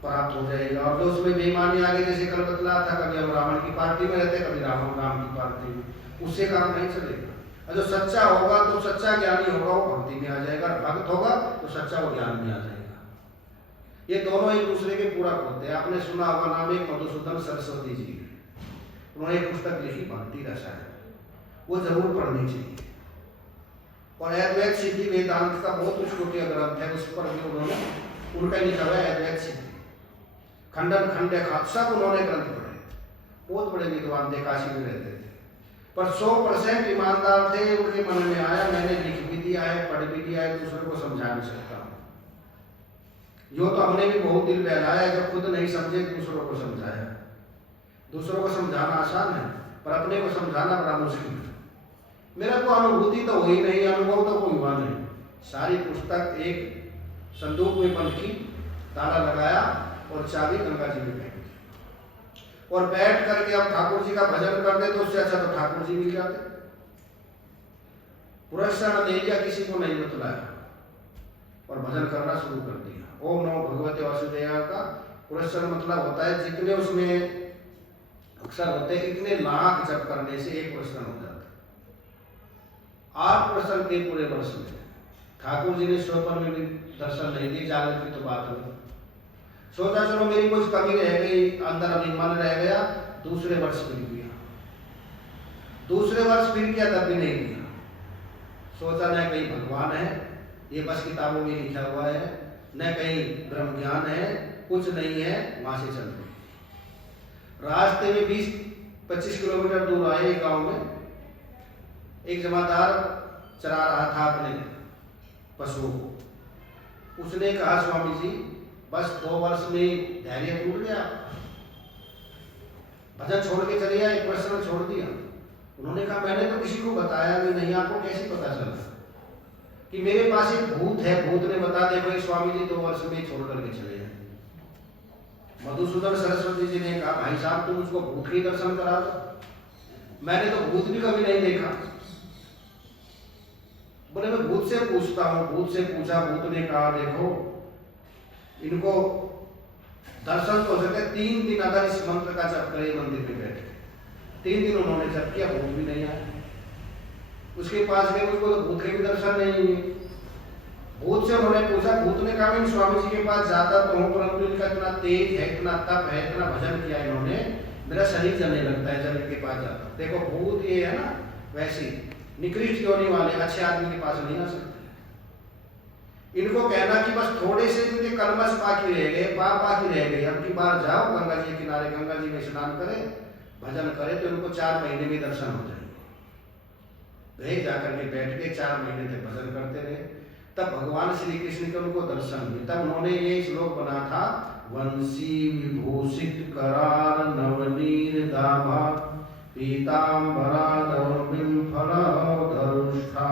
प्राप्त हो जाएगा। और जो उसमें बेईमानी आ गई, जैसे कल बतला था, कभी हम रावण की पार्टी में रहते, कभी राम की पार्टी में, उससे काम नहीं चलेगा। और जो सच्चा होगा तो सच्चा ज्ञानी होगा वो भक्ति में आ जाएगा, भक्त होगा तो सच्चा वो ज्ञान में आ जाएगा। ये दोनों एक दूसरे के पूरक होते हैं। आपने सुना होगा नाम एक मधुसूदन सरस्वती जी, उन्होंने एक पुस्तक लिखी भक्ति रसायन, वो जरूर पढ़नी चाहिए। और अद्वैत सिद्धि वेदांत का बहुत उच्चकोटि ग्रंथ है, उस पर भी उन्होंने उनका लिखा हुआ है अद्वैत सिद्धि, खंडन खंडे खाद सब उन्होंने ग्रंथ पढ़े। बहुत बड़े विद्वान थे, काशी में रहते थे, पर 100% ईमानदार थे। उनके मन में आया मैंने लिख भी दिया है, पढ़ भी दिया है, दूसरे को समझा नहीं सकता हूँ। यो तो हमने भी बहुत दिल बहलाया, जब खुद नहीं समझे दूसरों को समझाया। दूसरों को समझाना आसान है, पर अपने को समझाना बड़ा मुश्किल है। मेरा को अनुभूति तो हुई नहीं, अनुभव तो कोई हुआ नहीं। सारी पुस्तक एक संदूक में बंद की, ताला लगाया और चाबी गंगा जी में फेंक दी, और बैठ करके अब ठाकुर जी का भजन करते तो उससे अच्छा तो ठाकुर जी मिल जाते। पुरस्कार दे दिया, किसी को नहीं बतलाया, और भजन करना शुरू कर दिया। ओम नमो भगवते वासुदेवाय का पुरस्कार मतलब होता है जितने उसमें अक्षर होते हैं इतने लाख जप करने से एक पुरस्कार हो जाता है। 8 पुरस्कार के पूरे वर्ष में ठाकुर जी ने स्वपर में भी दर्शन नहीं दिए, जागृत की तो बात नहीं। सोचा चलो मेरी कुछ कमी रह गई, अंदर अभिमान रह गया, दूसरे वर्ष फिर किया, दूसरे वर्ष फिर किया, तब भी नहीं किया। सोचा न कहीं भगवान है, ये बस किताबों में लिखा हुआ है, न कहीं ब्रह्म ज्ञान है, कुछ नहीं है, वहां से चल पड़े। रास्ते में 20-25 किलोमीटर दूर आए एक गांव में, एक जमादार चरा रहा था अपने पशुओं को। उसने कहा स्वामी जी बस 2 वर्ष में धैर्य टूट गया, भजन छोड़ के चले आए, एक वर्ष में छोड़ दिया। उन्होंने कहा मैंने तो किसी को बताया भी नहीं, आपको कैसे पता चला कि मेरे पास एक भूत है? भूत ने बता दिया भाई स्वामी जी 2 वर्ष में छोड़ करके चले जाए। मधुसूदन सरस्वती जी ने कहा भाई साहब तुम उसको भूत के दर्शन करा दो, मैंने तो भूत भी कभी नहीं देखा। बोले मैं भूत से पूछता हूँ। भूत से पूछा, भूत ने कहा देखो इनको दर्शन तो हो सकते 3 दिन अगर इस मंत्र का जप करे मंदिर में बैठे। 3 दिन उन्होंने जप किया, भूत भी नहीं आया। उसके पास गए, उसको तो भूत के भी दर्शन नहीं है। भूत से उन्होंने पूछा, भूत ने कहा मैं स्वामी जी के पास जाता तो हूँ, परंतु इनका इतना तेज है, इतना तप है, इतना भजन किया इन्होंने, मेरा शरीर जलने लगता है जब इनके पास जाता। देखो भूत ये है ना, वैसी निकृष्ट योनि वाले अच्छे आदमी के पास नहीं आ सकते। इनको कहना कि बस थोड़े से इनके कलमश बाकी रह गए, पाप बाकी रह गए, अब की बार जाओ गंगा जी के किनारे, गंगा जी में स्नान करें, भजन करें, तो इनको 4 महीने में दर्शन हो जाएंगे। गए जाकर के बैठ के 4 महीने तक भजन करते रहे, तब भगवान श्री कृष्ण के उनको दर्शन हुए। तब उन्होंने ये श्लोक बना था, वंशी विभूषित करार नवनीर दाभा पीतांबराधर बिंफला धरुष्ठा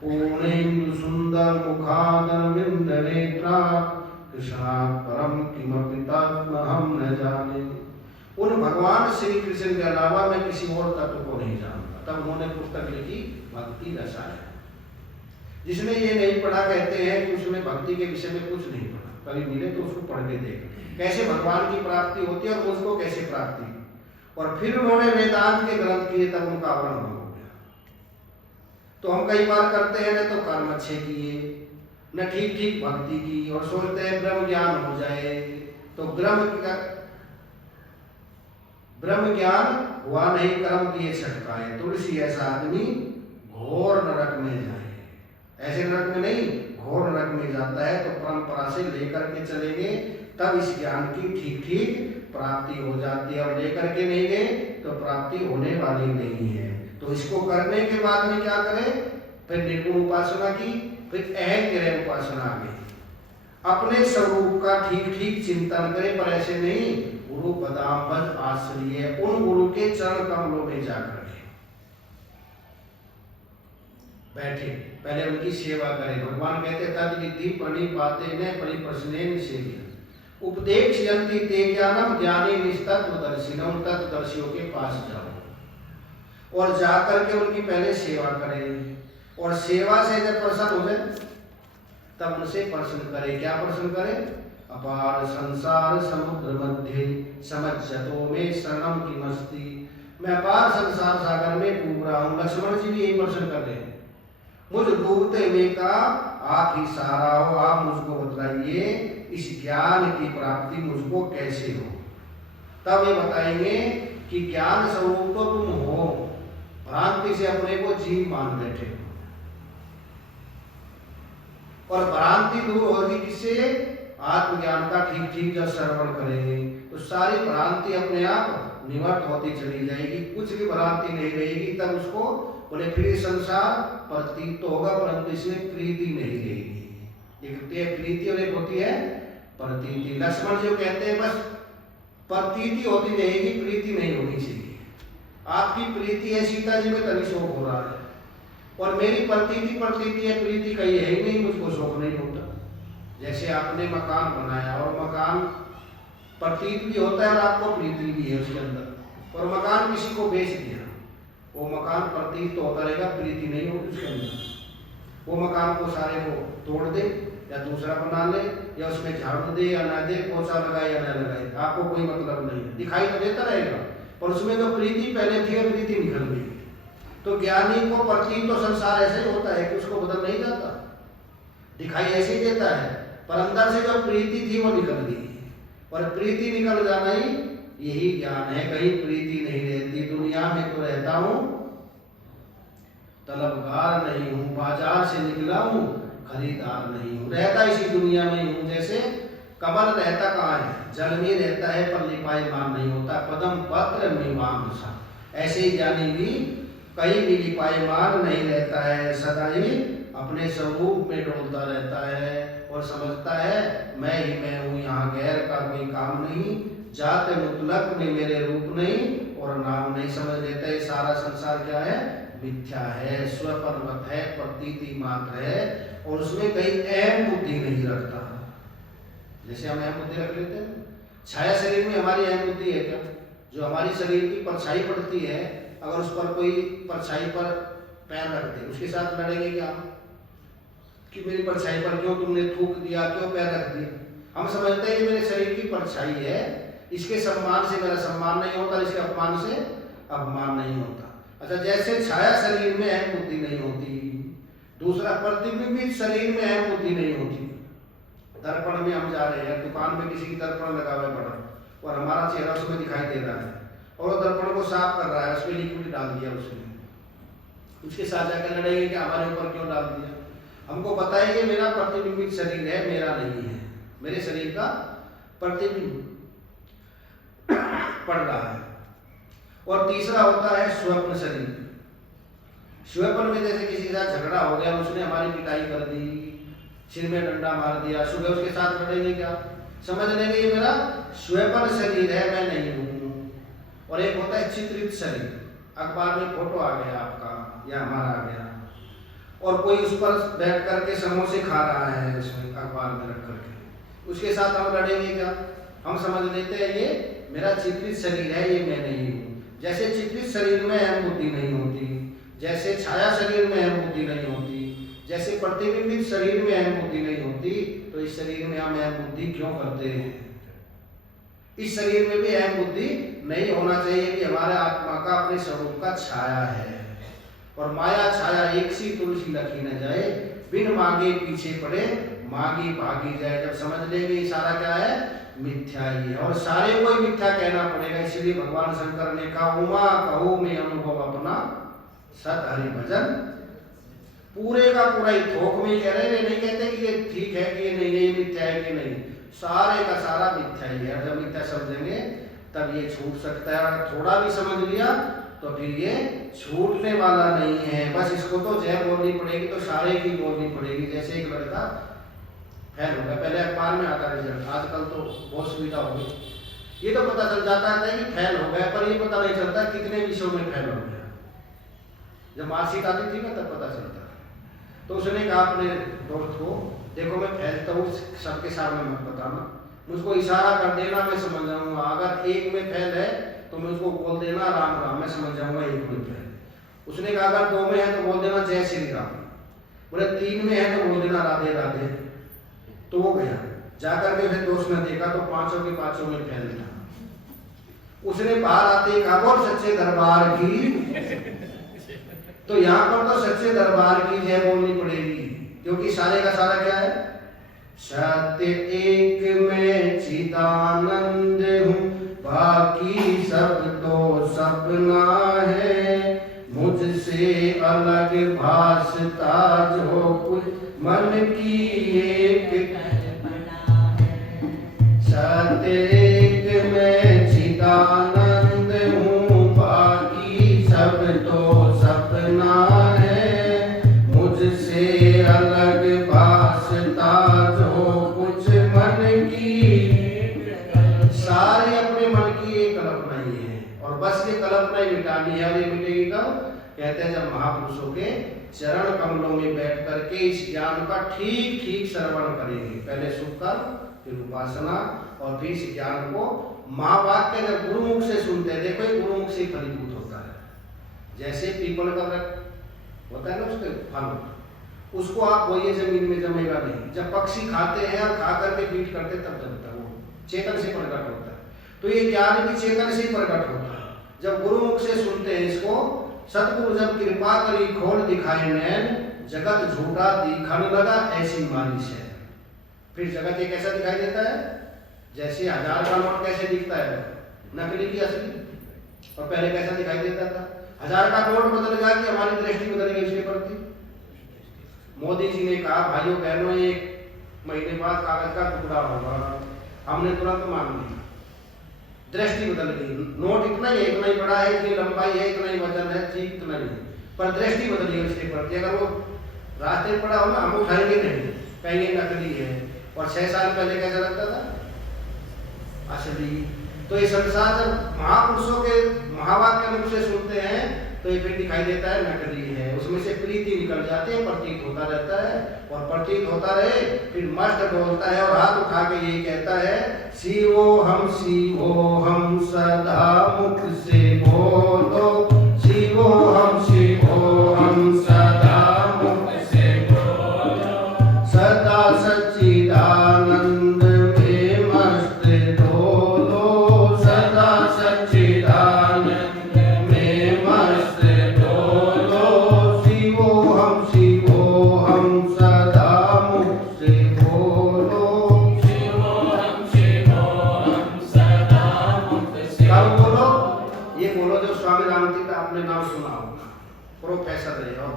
पूर्णेन्दु सुंदर मुखादर विंद नेत्रा कृष्णा परम किमपि तत्त्वहं न जाने। उन भगवान श्री कृष्ण के अलावा मैं किसी और तत्व को नहीं जानता। तब उन्होंने पुस्तक लिखी भक्ति रसायन। जिसने ये नहीं पढ़ा कहते हैं कि उसने भक्ति के विषय में कुछ नहीं पढ़ा। कभी मिले तो उसको पढ़ के देख कैसे भगवान की प्राप्ति होती है और मुझको कैसे प्राप्ति। और फिर उन्होंने वेदांत के ग्रंथ किए, तब उनका आवरण भंग हो गया। तो हम कई बार करते हैं, न तो कर्म अच्छे किए, न ठीक ठीक भक्ति की, और सोचते हैं ब्रह्म ज्ञान हो जाए। तो ब्रह्म ज्ञान हुआ नहीं, कर्म किए छटकाए, तुलसी ऐसा आदमी घोर नरक में जाए। ऐसे नरक में नहीं, घोर नरक में जाता है। तो परंपरा से लेकर के चलेंगे, तब इस ज्ञान की ठीक ठीक प्राप्ति हो जाती है, और लेकर के नहीं गए तो प्राप्ति होने वाली नहीं है। तो इसको करने के बाद में क्या करें? फिर निर्गुण उपासना की, फिर अहम ग्रह उपासना आ गई। अपने स्वरूप का ठीक ठीक चिंतन करें, पर ऐसे नहीं, गुरु पदाम्बज आश्रय, उन गुरु के चरण कमलों में जाकर के बैठे, पहले उनकी सेवा करें। भगवान कहते तद विधि प्रणिपाते न परिप्रश्नेन सेव्य उपदेक्षयन्ति ते ज्ञानम ज्ञानी निस्तत्वदर्शिनम, तत्वदर्शियों के पास जाओ और जाकर के उनकी पहले सेवा करें। और सेवा से जब प्रसन्न हो जाए तब उनसे प्रश्न करें। क्या प्रश्न करें? अपार संसार समुद्र मध्य समज्जतो में शरणम की मस्ती, मैं अपार संसार सागर में डूब रहा हूँ। लक्ष्मण जी भी यही प्रश्न कर रहे हैं, मुझ डूबते हुए का आप ही सहारा हो, आप मुझको बतलाइए इस ज्ञान की प्राप्ति मुझको कैसे हो। तब ये बताएंगे कि ज्ञान स्वरूप तो तुम हो, भ्रांति से अपने को जीव मान बैठे हो, और भ्रांति दूर होगी किससे? आत्मज्ञान का ठीक ठीक जब श्रवण करेंगे तो सारी भ्रांति अपने आप निवृत्त होती चली जाएगी, कुछ भी भ्रांति नहीं रहेगी। तब उसको बोले फिर संसार प्रतीत तो होगा, परंतु इसमें प्रीति नहीं रहेगी। एक होती है प्रीति और एक होती है प्रतीति। लक्ष्मण जी कहते हैं बस प्रतीति होती रहेगी, प्रीति नहीं होनी चाहिए। आपकी प्रीति है सीता जी में, तभी शोक हो रहा है, और मेरी प्रतीति है, प्रीति कहीं है ही नहीं, मुझको शोक नहीं होता। जैसे आपने मकान बनाया और मकान प्रतीत भी होता है और आपको प्रीति भी है उसके अंदर, और मकान किसी को बेच दिया, वो मकान प्रतीत तो होता रहेगा, प्रीति नहीं होगी उसके अंदर। वो मकान को सारे को तोड़ दे या दूसरा बना ले, या उसमें झाड़ू दे या ना दे, पोछा लगाए या ना लगाए, आपको कोई मतलब नहीं है, दिखाई तो देता रहेगा, पर उसमें जो प्रीति पहले थी वो प्रीति निकल गई। तो ज्ञानी को प्रतीत तो संसार ऐसे ही होता है कि उसको बदल नहीं जाता, दिखाई ऐसे ही देता है, पर अंदर से जो प्रीति थी वो निकल गई। और प्रीति निकल जाना ही यही ज्ञान है। कहीं प्रीति नहीं रहती, दुनिया में तो रहता हूँ, तलबगार नहीं हूँ, बाजार से निकला हूँ, खरीदार नहीं हूँ, रहता इसी दुनिया में ही हूँ। जैसे कमल रहता कहाँ है? जल में रहता है, पर लिपायमान नहीं होता, पदम पत्र मीमांसा। ऐसे ही ज्ञानी भी कहीं भी लिपायमान नहीं रहता है, सदा ही अपने स्वरूप में डोलता रहता है और समझता है मैं ही मैं हूँ, यहाँ गैर का कोई काम नहीं, जात मुतलक में मेरे रूप नहीं और नाम नहीं। समझ लेता है सारा संसार क्या है? मिथ्या है, स्वपर्वत है, प्रतीति मात्र है, और उसमें कहीं अहम बुद्धि नहीं रखता। जैसे हम अहम बुद्धि रख लेते हैं, छाया शरीर में हमारी अहम बुद्धि है क्या? जो हमारी शरीर की परछाई पड़ती है, अगर उस पर कोई परछाई पर पैर रख दे, उसके साथ लड़ेंगे क्या कि मेरी परछाई पर क्यों तुमने थूक दिया, क्यों पैर रख दिया? हम समझते हैं कि मेरे शरीर की परछाई है, इसके सम्मान से मेरा सम्मान नहीं होता, इसके अपमान से अपमान नहीं होता। अच्छा, जैसे छाया शरीर में अहम बुद्धि नहीं होती, दूसरा प्रतिबिंबित शरीर में अहम बुद्धि नहीं होती। दर्पण में हम जा रहे हैं, दुकान में किसी की दर्पण लगा हुआ पड़ा और हमारा चेहरा उसमें दिखाई दे रहा है, और वो दर्पण को साफ कर रहा है, उसमें लिक्विड डाल दिया उसने, उसके साथ जाकर लड़ेंगे कि हमारे ऊपर क्यों डाल दिया? हमको पता है कि मेरा प्रतिबिंबित शरीर है, मेरा नहीं है, मेरे शरीर का प्रतिबिंब पड़ रहा है। और तीसरा होता है स्वप्न शरीर। स्वप्न में जैसे किसी के साथ झगड़ा हो गया, उसने हमारी पिटाई कर दी, सिर में डंडा मार दिया, सुबह उसके साथ लड़ेंगे क्या? समझ लेंगे ये मेरा स्वप्न शरीर है, मैं नहीं हूँ। और एक होता है चित्रित शरीर, अखबार में फोटो आ गया आपका या हमारा आ गया, और कोई उस पर बैठ करके समोसे खा रहा है इसमें अखबार में रख करके, उसके साथ हम लड़ेंगे क्या? हम समझ लेते हैं ये मेरा चित्रित शरीर है, ये मैं नहीं हूँ। जैसे चित्रित शरीर में अहम बुद्धि नहीं होती, जैसे छाया शरीर में अहम बुद्धि नहीं होती, जैसे प्रतिबिंबित शरीर में अहम बुद्धि नहीं होती, तो इस शरीर में हम अहम बुद्धि क्यों करते हैं? इस शरीर में भी अहम बुद्धि नहीं होना चाहिए कि हमारे आत्मा का अपने स्वरूप का छाया है। और माया छाया एक सी तुलसी लखी न जाए, बिन मांगे पीछे पड़े मांगी भागी जाए। जब समझ लेंगे ये सारा क्या है, मिथ्या ही है, और सारे को ही मिथ्या कहना पड़ेगा। इसलिए भगवान शंकर ने कहा उमा कहो मैं अनुभव अपना, सत हरि भजन पूरे का पूरा ही थोक में कह रहे हैं। नहीं कहते कि ये ठीक है कि ये नहीं, ये मिथ्या है कि नहीं, सारे का सारा मिथ्या ही है। जब मिथ्या समझेंगे तब ये छूट सकता है। अगर थोड़ा भी समझ लिया तो फिर ये छूटने वाला नहीं है। बस इसको तो जय बोलनी पड़ेगी, तो सारे की बोलनी पड़ेगी। जैसे एक लड़का फेल हो गया, पहले अखबार में आता रिजल्ट, आजकल तो बहुत सुविधा हो गई, ये तो पता चल जाता है कि फेल हो गया, पर ये पता नहीं चलता कितने विषयों में फेल हो गया। जब मार्कशीट आती थी ना तब पता चलता। तो उसने कहा अपने दोस्त को, देखो मैं फेल तो हूँ, सबके सामने मत बताना, मुझको इशारा कर देना, मैं समझ जाऊंगा। अगर एक में फेल है तो मैं उसको बोल देना राम राम, मैं समझ जाऊंगा एक में फेल। उसने कहा अगर 2 में है तो बोल देना जय श्री राम, बोले 3 में है तो बोल देना राधे राधे। तो वो गया, जाकर के फिर दोस्त ने देखा तो 5 के 5 में फेल था। उसने बाहर आते ही कहा बोल सच्चे दरबार की। तो यहाँ पर तो सच्चे दरबार की जय बोलनी पड़ेगी, क्योंकि सारे का सारा क्या है, सत्य एक में चिदानंद हूँ, बाकी सब तो सपना है, मुझसे अलग भासता जो कुछ मन की एक सत्य एक में चिदानंद हूँ, बाकी सब तो सपना है, मुझसे अलग भासता जो कुछ मन की। सारे अपने मन की एक कल्पना ही है, और बस ये कल्पना ही मिटानी है। और ये मिटेगी कब, कहते हैं जब महापुरुषों के चरण कमलों में बैठ करके इस ज्ञान का ठीक ठीक श्रवण करेंगे। पहले सुख कर्म, फिर उपासना, और फिर इस ज्ञान को महावाक्य जब गुरुमुख से सुनते हैं, देखो ये गुरुमुख से फलीभूत होता है। जैसे पीपल का वृक्ष होता है ना, उसके फल, उसको आप बोइए जमीन में जमेगा नहीं, जब पक्षी खाते हैं और खा करके पीट करते तब जमता है, वो चेतन से प्रकट होता है। तो ये ज्ञान भी चेतन से प्रकट होता है। जब गुरुमुख से सुनते हैं इसको, सतगुरु जब कृपा करी खोल दिखाए नैन, जगत झूठा दिखन लगा ऐसी मानिश है। फिर जगत ये कैसा दिखाई देता है, जैसे 1000 का नोट कैसे दिखता है, नकली की असली। और पहले कैसा दिखाई देता था, 1000 का नोट बदल गया कि हमारी दृष्टि बदल गई उसके प्रति। मोदी जी ने कहा भाइयों बहनों 1 महीने बाद कागज का टुकड़ा होगा, हमने तुरंत मान लिया, दृष्टि बदल गई। नोट इतना ही है, इतना ही बड़ा है, इतनी लंबाई है, इतना ही वजन है, ठीक इतना ही, पर दृष्टि बदल गई उसके प्रति। अगर वो रास्ते पड़ा हो ना, हम उठाएंगे नहीं, कहेंगे नकली है। और 6 साल पहले कैसा लगता था, असली। तो ये संसार जब महापुरुषों के महावाक्य मुख से सुनते हैं तो ये फिर दिखाई देता है नकली है, उसमें से प्रीति निकल जाती है, प्रतीत होता रहता है, और प्रतीत होता रहे फिर मस्त डोलता है, और हाथ उठा के यही कहता है शिवो हम सदा मुख से बोलो, शिवो हम सदा मुख से बोलो, सदा सच्चिदानंद में मस्त डोलो, सदा सच्चिदानंद में मस्त डोलो, शिवो हम सदा मुख से बोलो, शिवो हम सदा मुख से। कब बोलो, ये बोलो जो स्वामी रामतीर्थ आपने नाम सुना होगा, प्रोफेसर रहे। और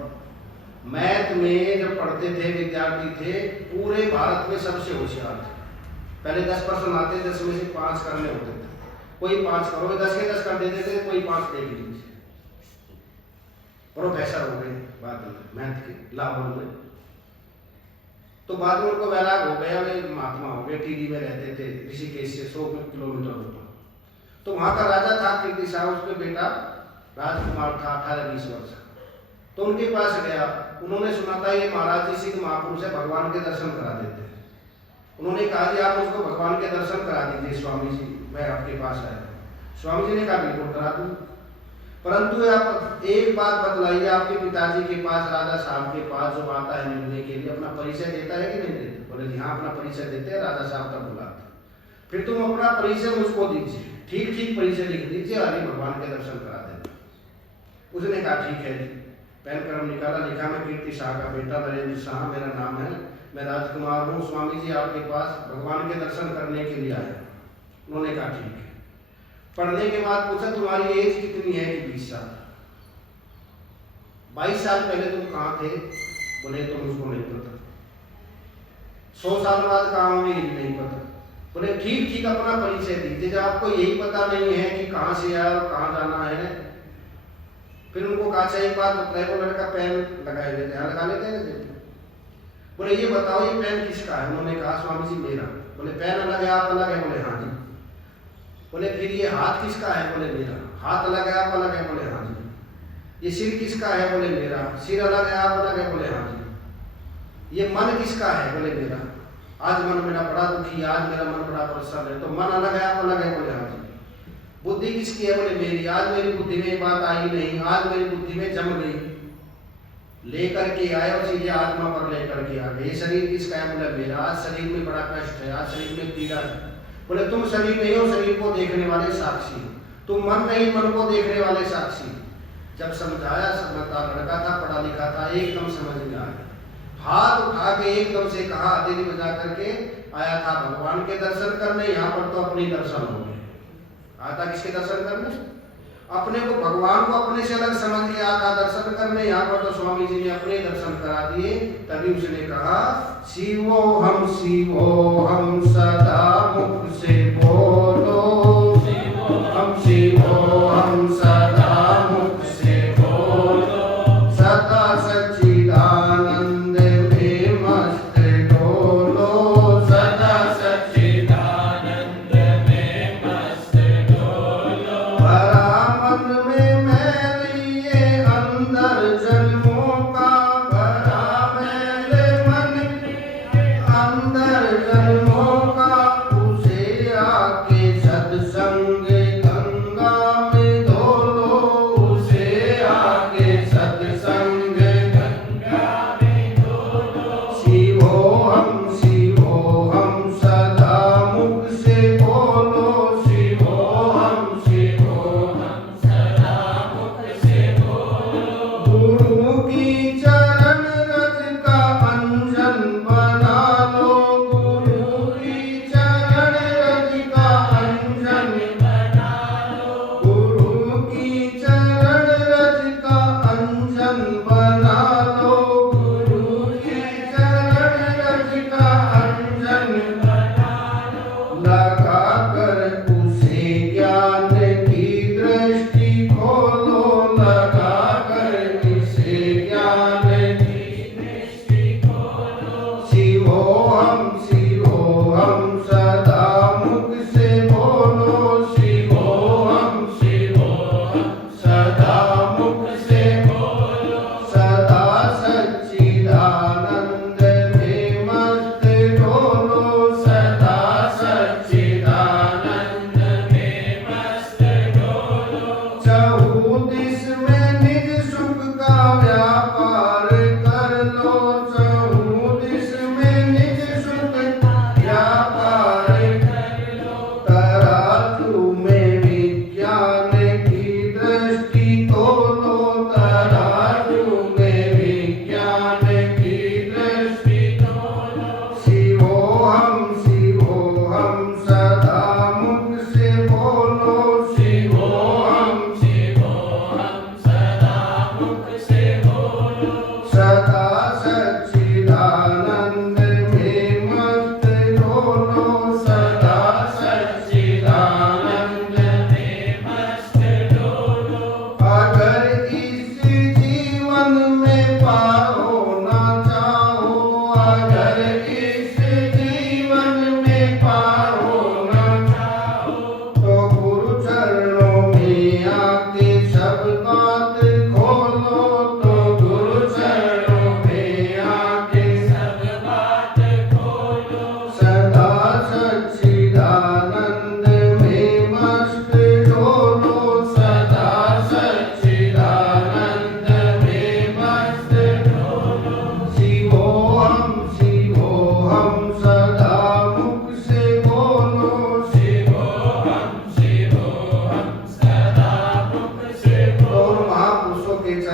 मैथ में जब पढ़ते थे, विद्यार्थी थे, पूरे भारत में सबसे होशियार थे। पहले 10% आते, 10 में से 5 करने होते थे, कोई 5 करो, 10 के 10 कर देते थे, कोई 5 देख लीजिए, प्रोफेसर हो गए बाद में मैथ के लाहौर में। तो बाद में उनको वैराग हो गया, वे महात्मा हो गए, टीवी में रहते थे ऋषिकेश से 100 किलोमीटर ऊपर। तो वहां का राजा था कीर्ति शाह, उसके बेटा राजकुमार था 18-20 वर्ष। तो उनके पास गया, उन्होंने सुना था ये महाराज जी सिद्ध महापुरुष है, भगवान के दर्शन करा देते हैं। उन्होंने कहा जी आप मुझको भगवान के दर्शन करा दीजिए स्वामी जी, मैं आपके पास आया। स्वामी जी ने कहा बिल्कुल करा दूं, परंतु आप एक बात बतलाइए, आपके पिताजी के पास, राजा साहब के पास जो आता है मिलने के लिए, अपना परिचय देता है कि नहीं देता? बोले जी हाँ अपना परिचय देते हैं, राजा साहब का बुलाते। फिर तुम अपना परिचय मुझको दीजिए। ठीक ठीक परिचय लिख दीजिए, आगे भगवान के दर्शन करा देना। उसने कहा ठीक है जी। पैन क्रम निकाला, लिखा मैं कीर्ति शाह का बेटा नरेंद्र शाह मेरा नाम है, मैं राजकुमार हूँ, स्वामी जी आपके पास भगवान के दर्शन करने के लिए आए। उन्होंने कहा ठीक है। पढ़ने के बाद पूछा तुम्हारी एज कितनी है कि 20 साल। 22 साल पहले तुम कहाँ थे? बोले तो मुझको नहीं पता। 100 साल बाद कहाँ होंगे ये नहीं पता। बोले ठीक ठीक अपना परिचय दीजिए, जब आपको यही पता नहीं है कि कहाँ से आया और कहाँ जाना है। फिर उनको कहा चाहिए बात बताए, वो लड़का पेन लगाए लेते हैं, लगा लेते हैं। बोले ये बताओ ये पेन किसका है? उन्होंने कहा स्वामी जी मेरा। बोले पेन अलग है आप अलग है? बोले हाँ जी। बोले फिर ये हाथ किसका है? बोले मेरा। हाथ अलग है आप अलग है? बोले हाँ जी। ये सिर किसका है? बोले मेरा। सिर अलग है आप अलग है? बोले हाँ जी। ये मन किसका है? बोले मेरा। आज मन मेरा बड़ा दुखी है, आज मेरा मन बड़ा प्रसन्न है। तो मन अलग है आप अलग है? बोले हाँ जी। बुद्धि किसकी है? बोले मेरी। आज मेरी बुद्धि में ये बात आई नहीं, आज मेरी बुद्धि में जम गई। लेकर के आए और सीधे आत्मा पर लेकर के आ गए। ये शरीर किसका है? बोले मेरा। आज शरीर में बड़ा कष्ट है, आज शरीर में पीड़ा है। बोले तुम शरीर नहीं हो, शरीर को देखने वाले साक्षी। तुम मन नहीं, मन को देखने वाले साक्षी। जब समझाया, समझता लड़का था, पढ़ा लिखा था, एकदम समझ में आ गया। हाथ उठा के एकदम से कहा, हथेली बजा करके आया था भगवान के दर्शन करने, यहाँ पर तो अपने दर्शन हो गए। आया था किसके दर्शन करने? अपने को, भगवान को अपने से अलग समझ के आया था दर्शन करने। यहाँ पर तो स्वामी जी ने अपने दर्शन करा दिए। तभी उसने कहा शिवो हम सदा मुख से बोलो, शिवो हम सदा मुख से बोलो, सदा सच्चिदानंद में मस्त डोलो, सदा सच्चिदानंद में मस्त डोलो। भरा मन में मैल ये अंदर जन्मों का, भरा मैल मन अंदर जन्मों का, उसे आके सत्संग गंगा में धो लो, उसे आके सत्संग गंगा में धो लो। शिवो हम सदा मुख से बोलो, शिवो हम सदा मुख से बोलो। गुरु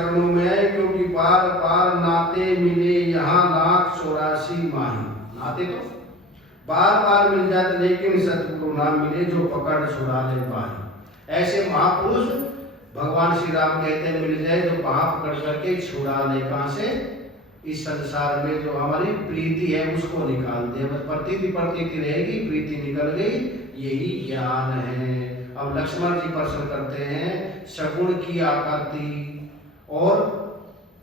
चरणों में है, क्योंकि पार पार नाते मिले यहाँ 184 माही। नाते तो बार बार मिल जाते, लेकिन सतगुरु ना मिले जो पकड़ छुड़ा ले पाए। ऐसे महापुरुष भगवान श्री राम कहते हैं मिल जाए जो बाह पकड़ करके छुड़ा ले। कहाँ से? इस संसार में जो हमारी प्रीति है उसको निकाल दे। बस प्रतीति प्रतीति रहेगी, प्रीति निकल गई, यही ज्ञान है। अब लक्ष्मण जी प्रश्न करते हैं, सगुण की आकृति और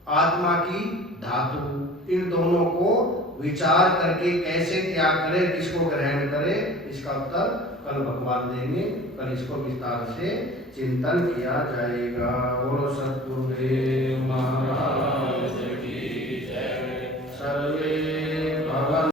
आत्मा की धातु, इन दोनों को विचार करके कैसे त्याग करे, किसको ग्रहण करे, इसका उत्तर कल भगवान देंगे। कल इसको विस्तार से चिंतन किया जाएगा। बोलो सद्गुरुदेव महाराज की जय। सर्वे